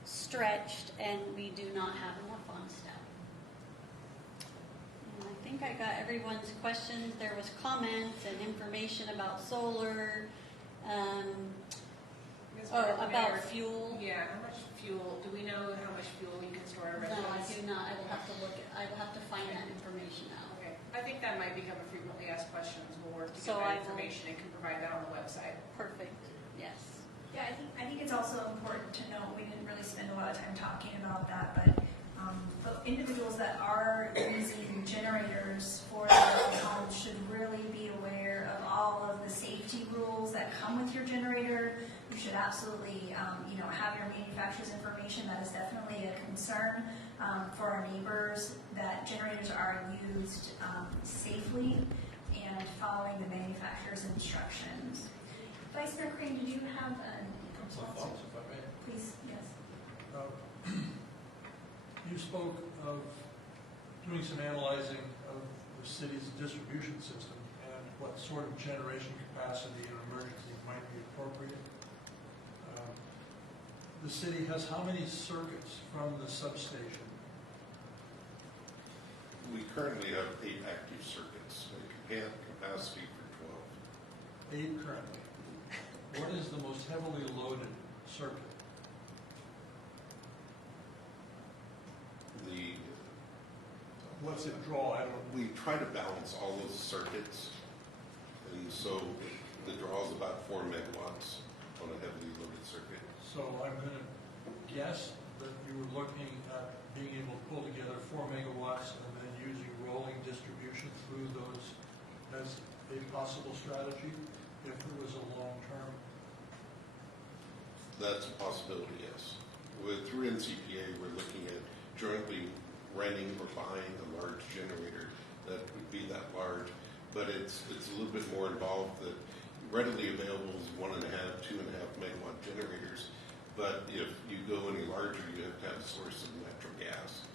stretched, and we do not have enough on staff. And I think I got everyone's questions. There was comments and information about solar, about fuel. Yeah, how much fuel, do we know how much fuel you can store at No, I residence? do not. I will have to look at, I will have to find that information out. Okay, I think that might become a frequently asked question. We'll work to So get I that will- information and can provide that on the website. Perfect, yes. Yeah, I think it's also important to know, we didn't really spend a lot of time talking about that, but the individuals that are using generators for their own homes should really be aware of all of the safety rules that come with your generator. You should absolutely, have your manufacturer's information. That is definitely a concern for our neighbors, that generators are used safely and following the manufacturer's instructions. Vice Mayor Crane, did you have an Some thoughts, if I may. Please, yes. You spoke of doing some analyzing of the city's distribution system and what sort of generation capacity in an emergency might be appropriate. The city has how many circuits from the substation? We currently have 8 active circuits, a capacity for 8 currently. What is the most heavily loaded circuit? 12. What's it draw? We try to balance all those circuits, and so the draw is about 4 megawatts on a heavily loaded circuit. So I'm going to guess that you were looking at being able to pull together 4 megawatts and then using rolling distribution through those as a possible strategy if it was a long term. That's a possibility, yes. Through NCPA, we're looking at jointly renting or buying a large generator that would be that large, but it's a little bit more involved. That readily available is 1.5, 2.5 megawatt generators, but if you go any larger, you have to have a source of natural gas,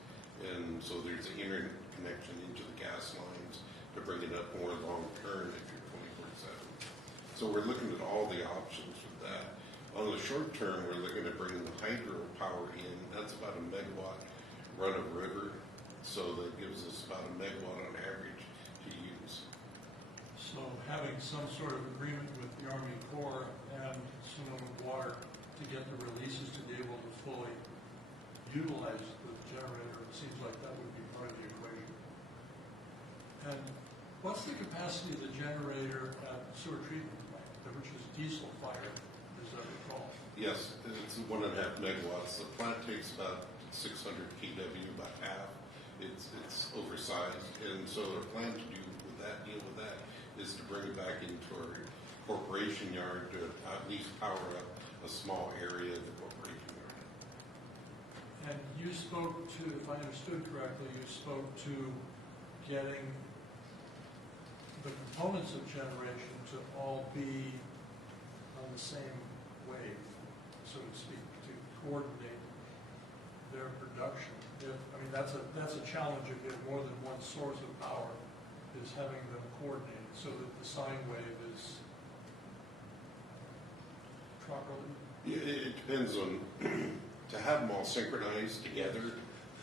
and so there's an interconnection into the gas lines to bring it up more long term if you're 24/7. So we're looking at all the options with that. On the short term, we're looking at bringing the hydro power in. That's about a megawatt run of river, so that gives us about a megawatt on average to use. So having some sort of agreement with the Army Corps and Sonoma Water to get the releases to be able to fully utilize the generator, it seems like that would be part of the equation. And what's the capacity of the generator at the sewer treatment plant, which is diesel fired, as I recall? Yes, it's 1.5 megawatts. The plant takes about 600 kW, about half. It's oversized, and so our plan to do with that, deal with that, is to bring it back into our corporation yard to at least power up a small area of the corporation yard. And you spoke to, if I understood correctly, you spoke to getting the components of generation to all be on the same wave, so to speak, to coordinate their production. That's a challenge if you have more than one source of power, is having them coordinated so that the sine wave is properly. It depends on, to have them all synchronized together,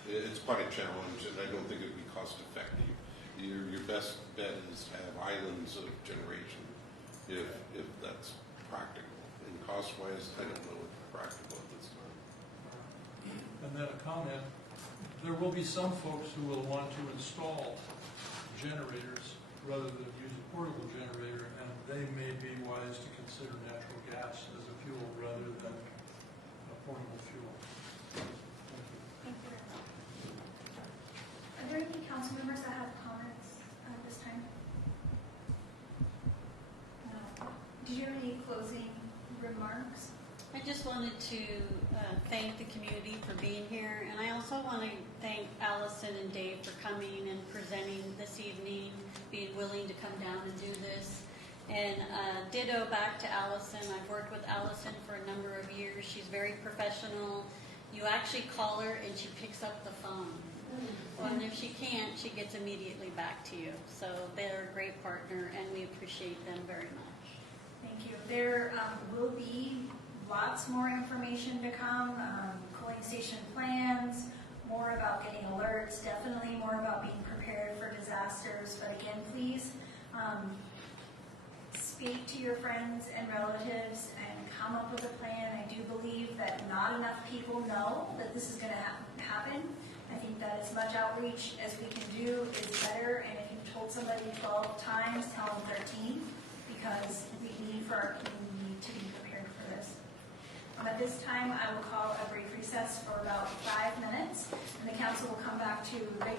it's quite a challenge, and I don't think it'd be cost effective. Your best bet is to have islands of generation, if that's practical. And cost-wise, I don't know if it's practical at this time. And then a comment, there will be some folks who will want to install generators rather than use a portable generator, and they may be wise to consider natural gas as a fuel rather than a portable fuel. Thank you very much. Are there any council members that have comments at this time? No. Did you have any closing remarks? I just wanted to thank the community for being here, and I also want to thank Allison and Dave for coming and presenting this evening, being willing to come down and do this. And ditto back to Allison. I've worked with Allison for a number of years. She's very professional. You actually call her and she picks up the phone. And if she can't, she gets immediately back to you. So they're a great partner, and we appreciate them very much. Thank you. There will be lots more information to come, cooling station plans, more about getting alerts, definitely more about being prepared for disasters. But again, please speak to your friends and relatives and come up with a plan. I do believe that not enough people know that this is going to happen. I think that as much outreach as we can do is better. And if you've told somebody 12 times, tell them 13, because we need to be prepared for this. At this time, I will call a brief recess for about 5 minutes, and the council will come back to regular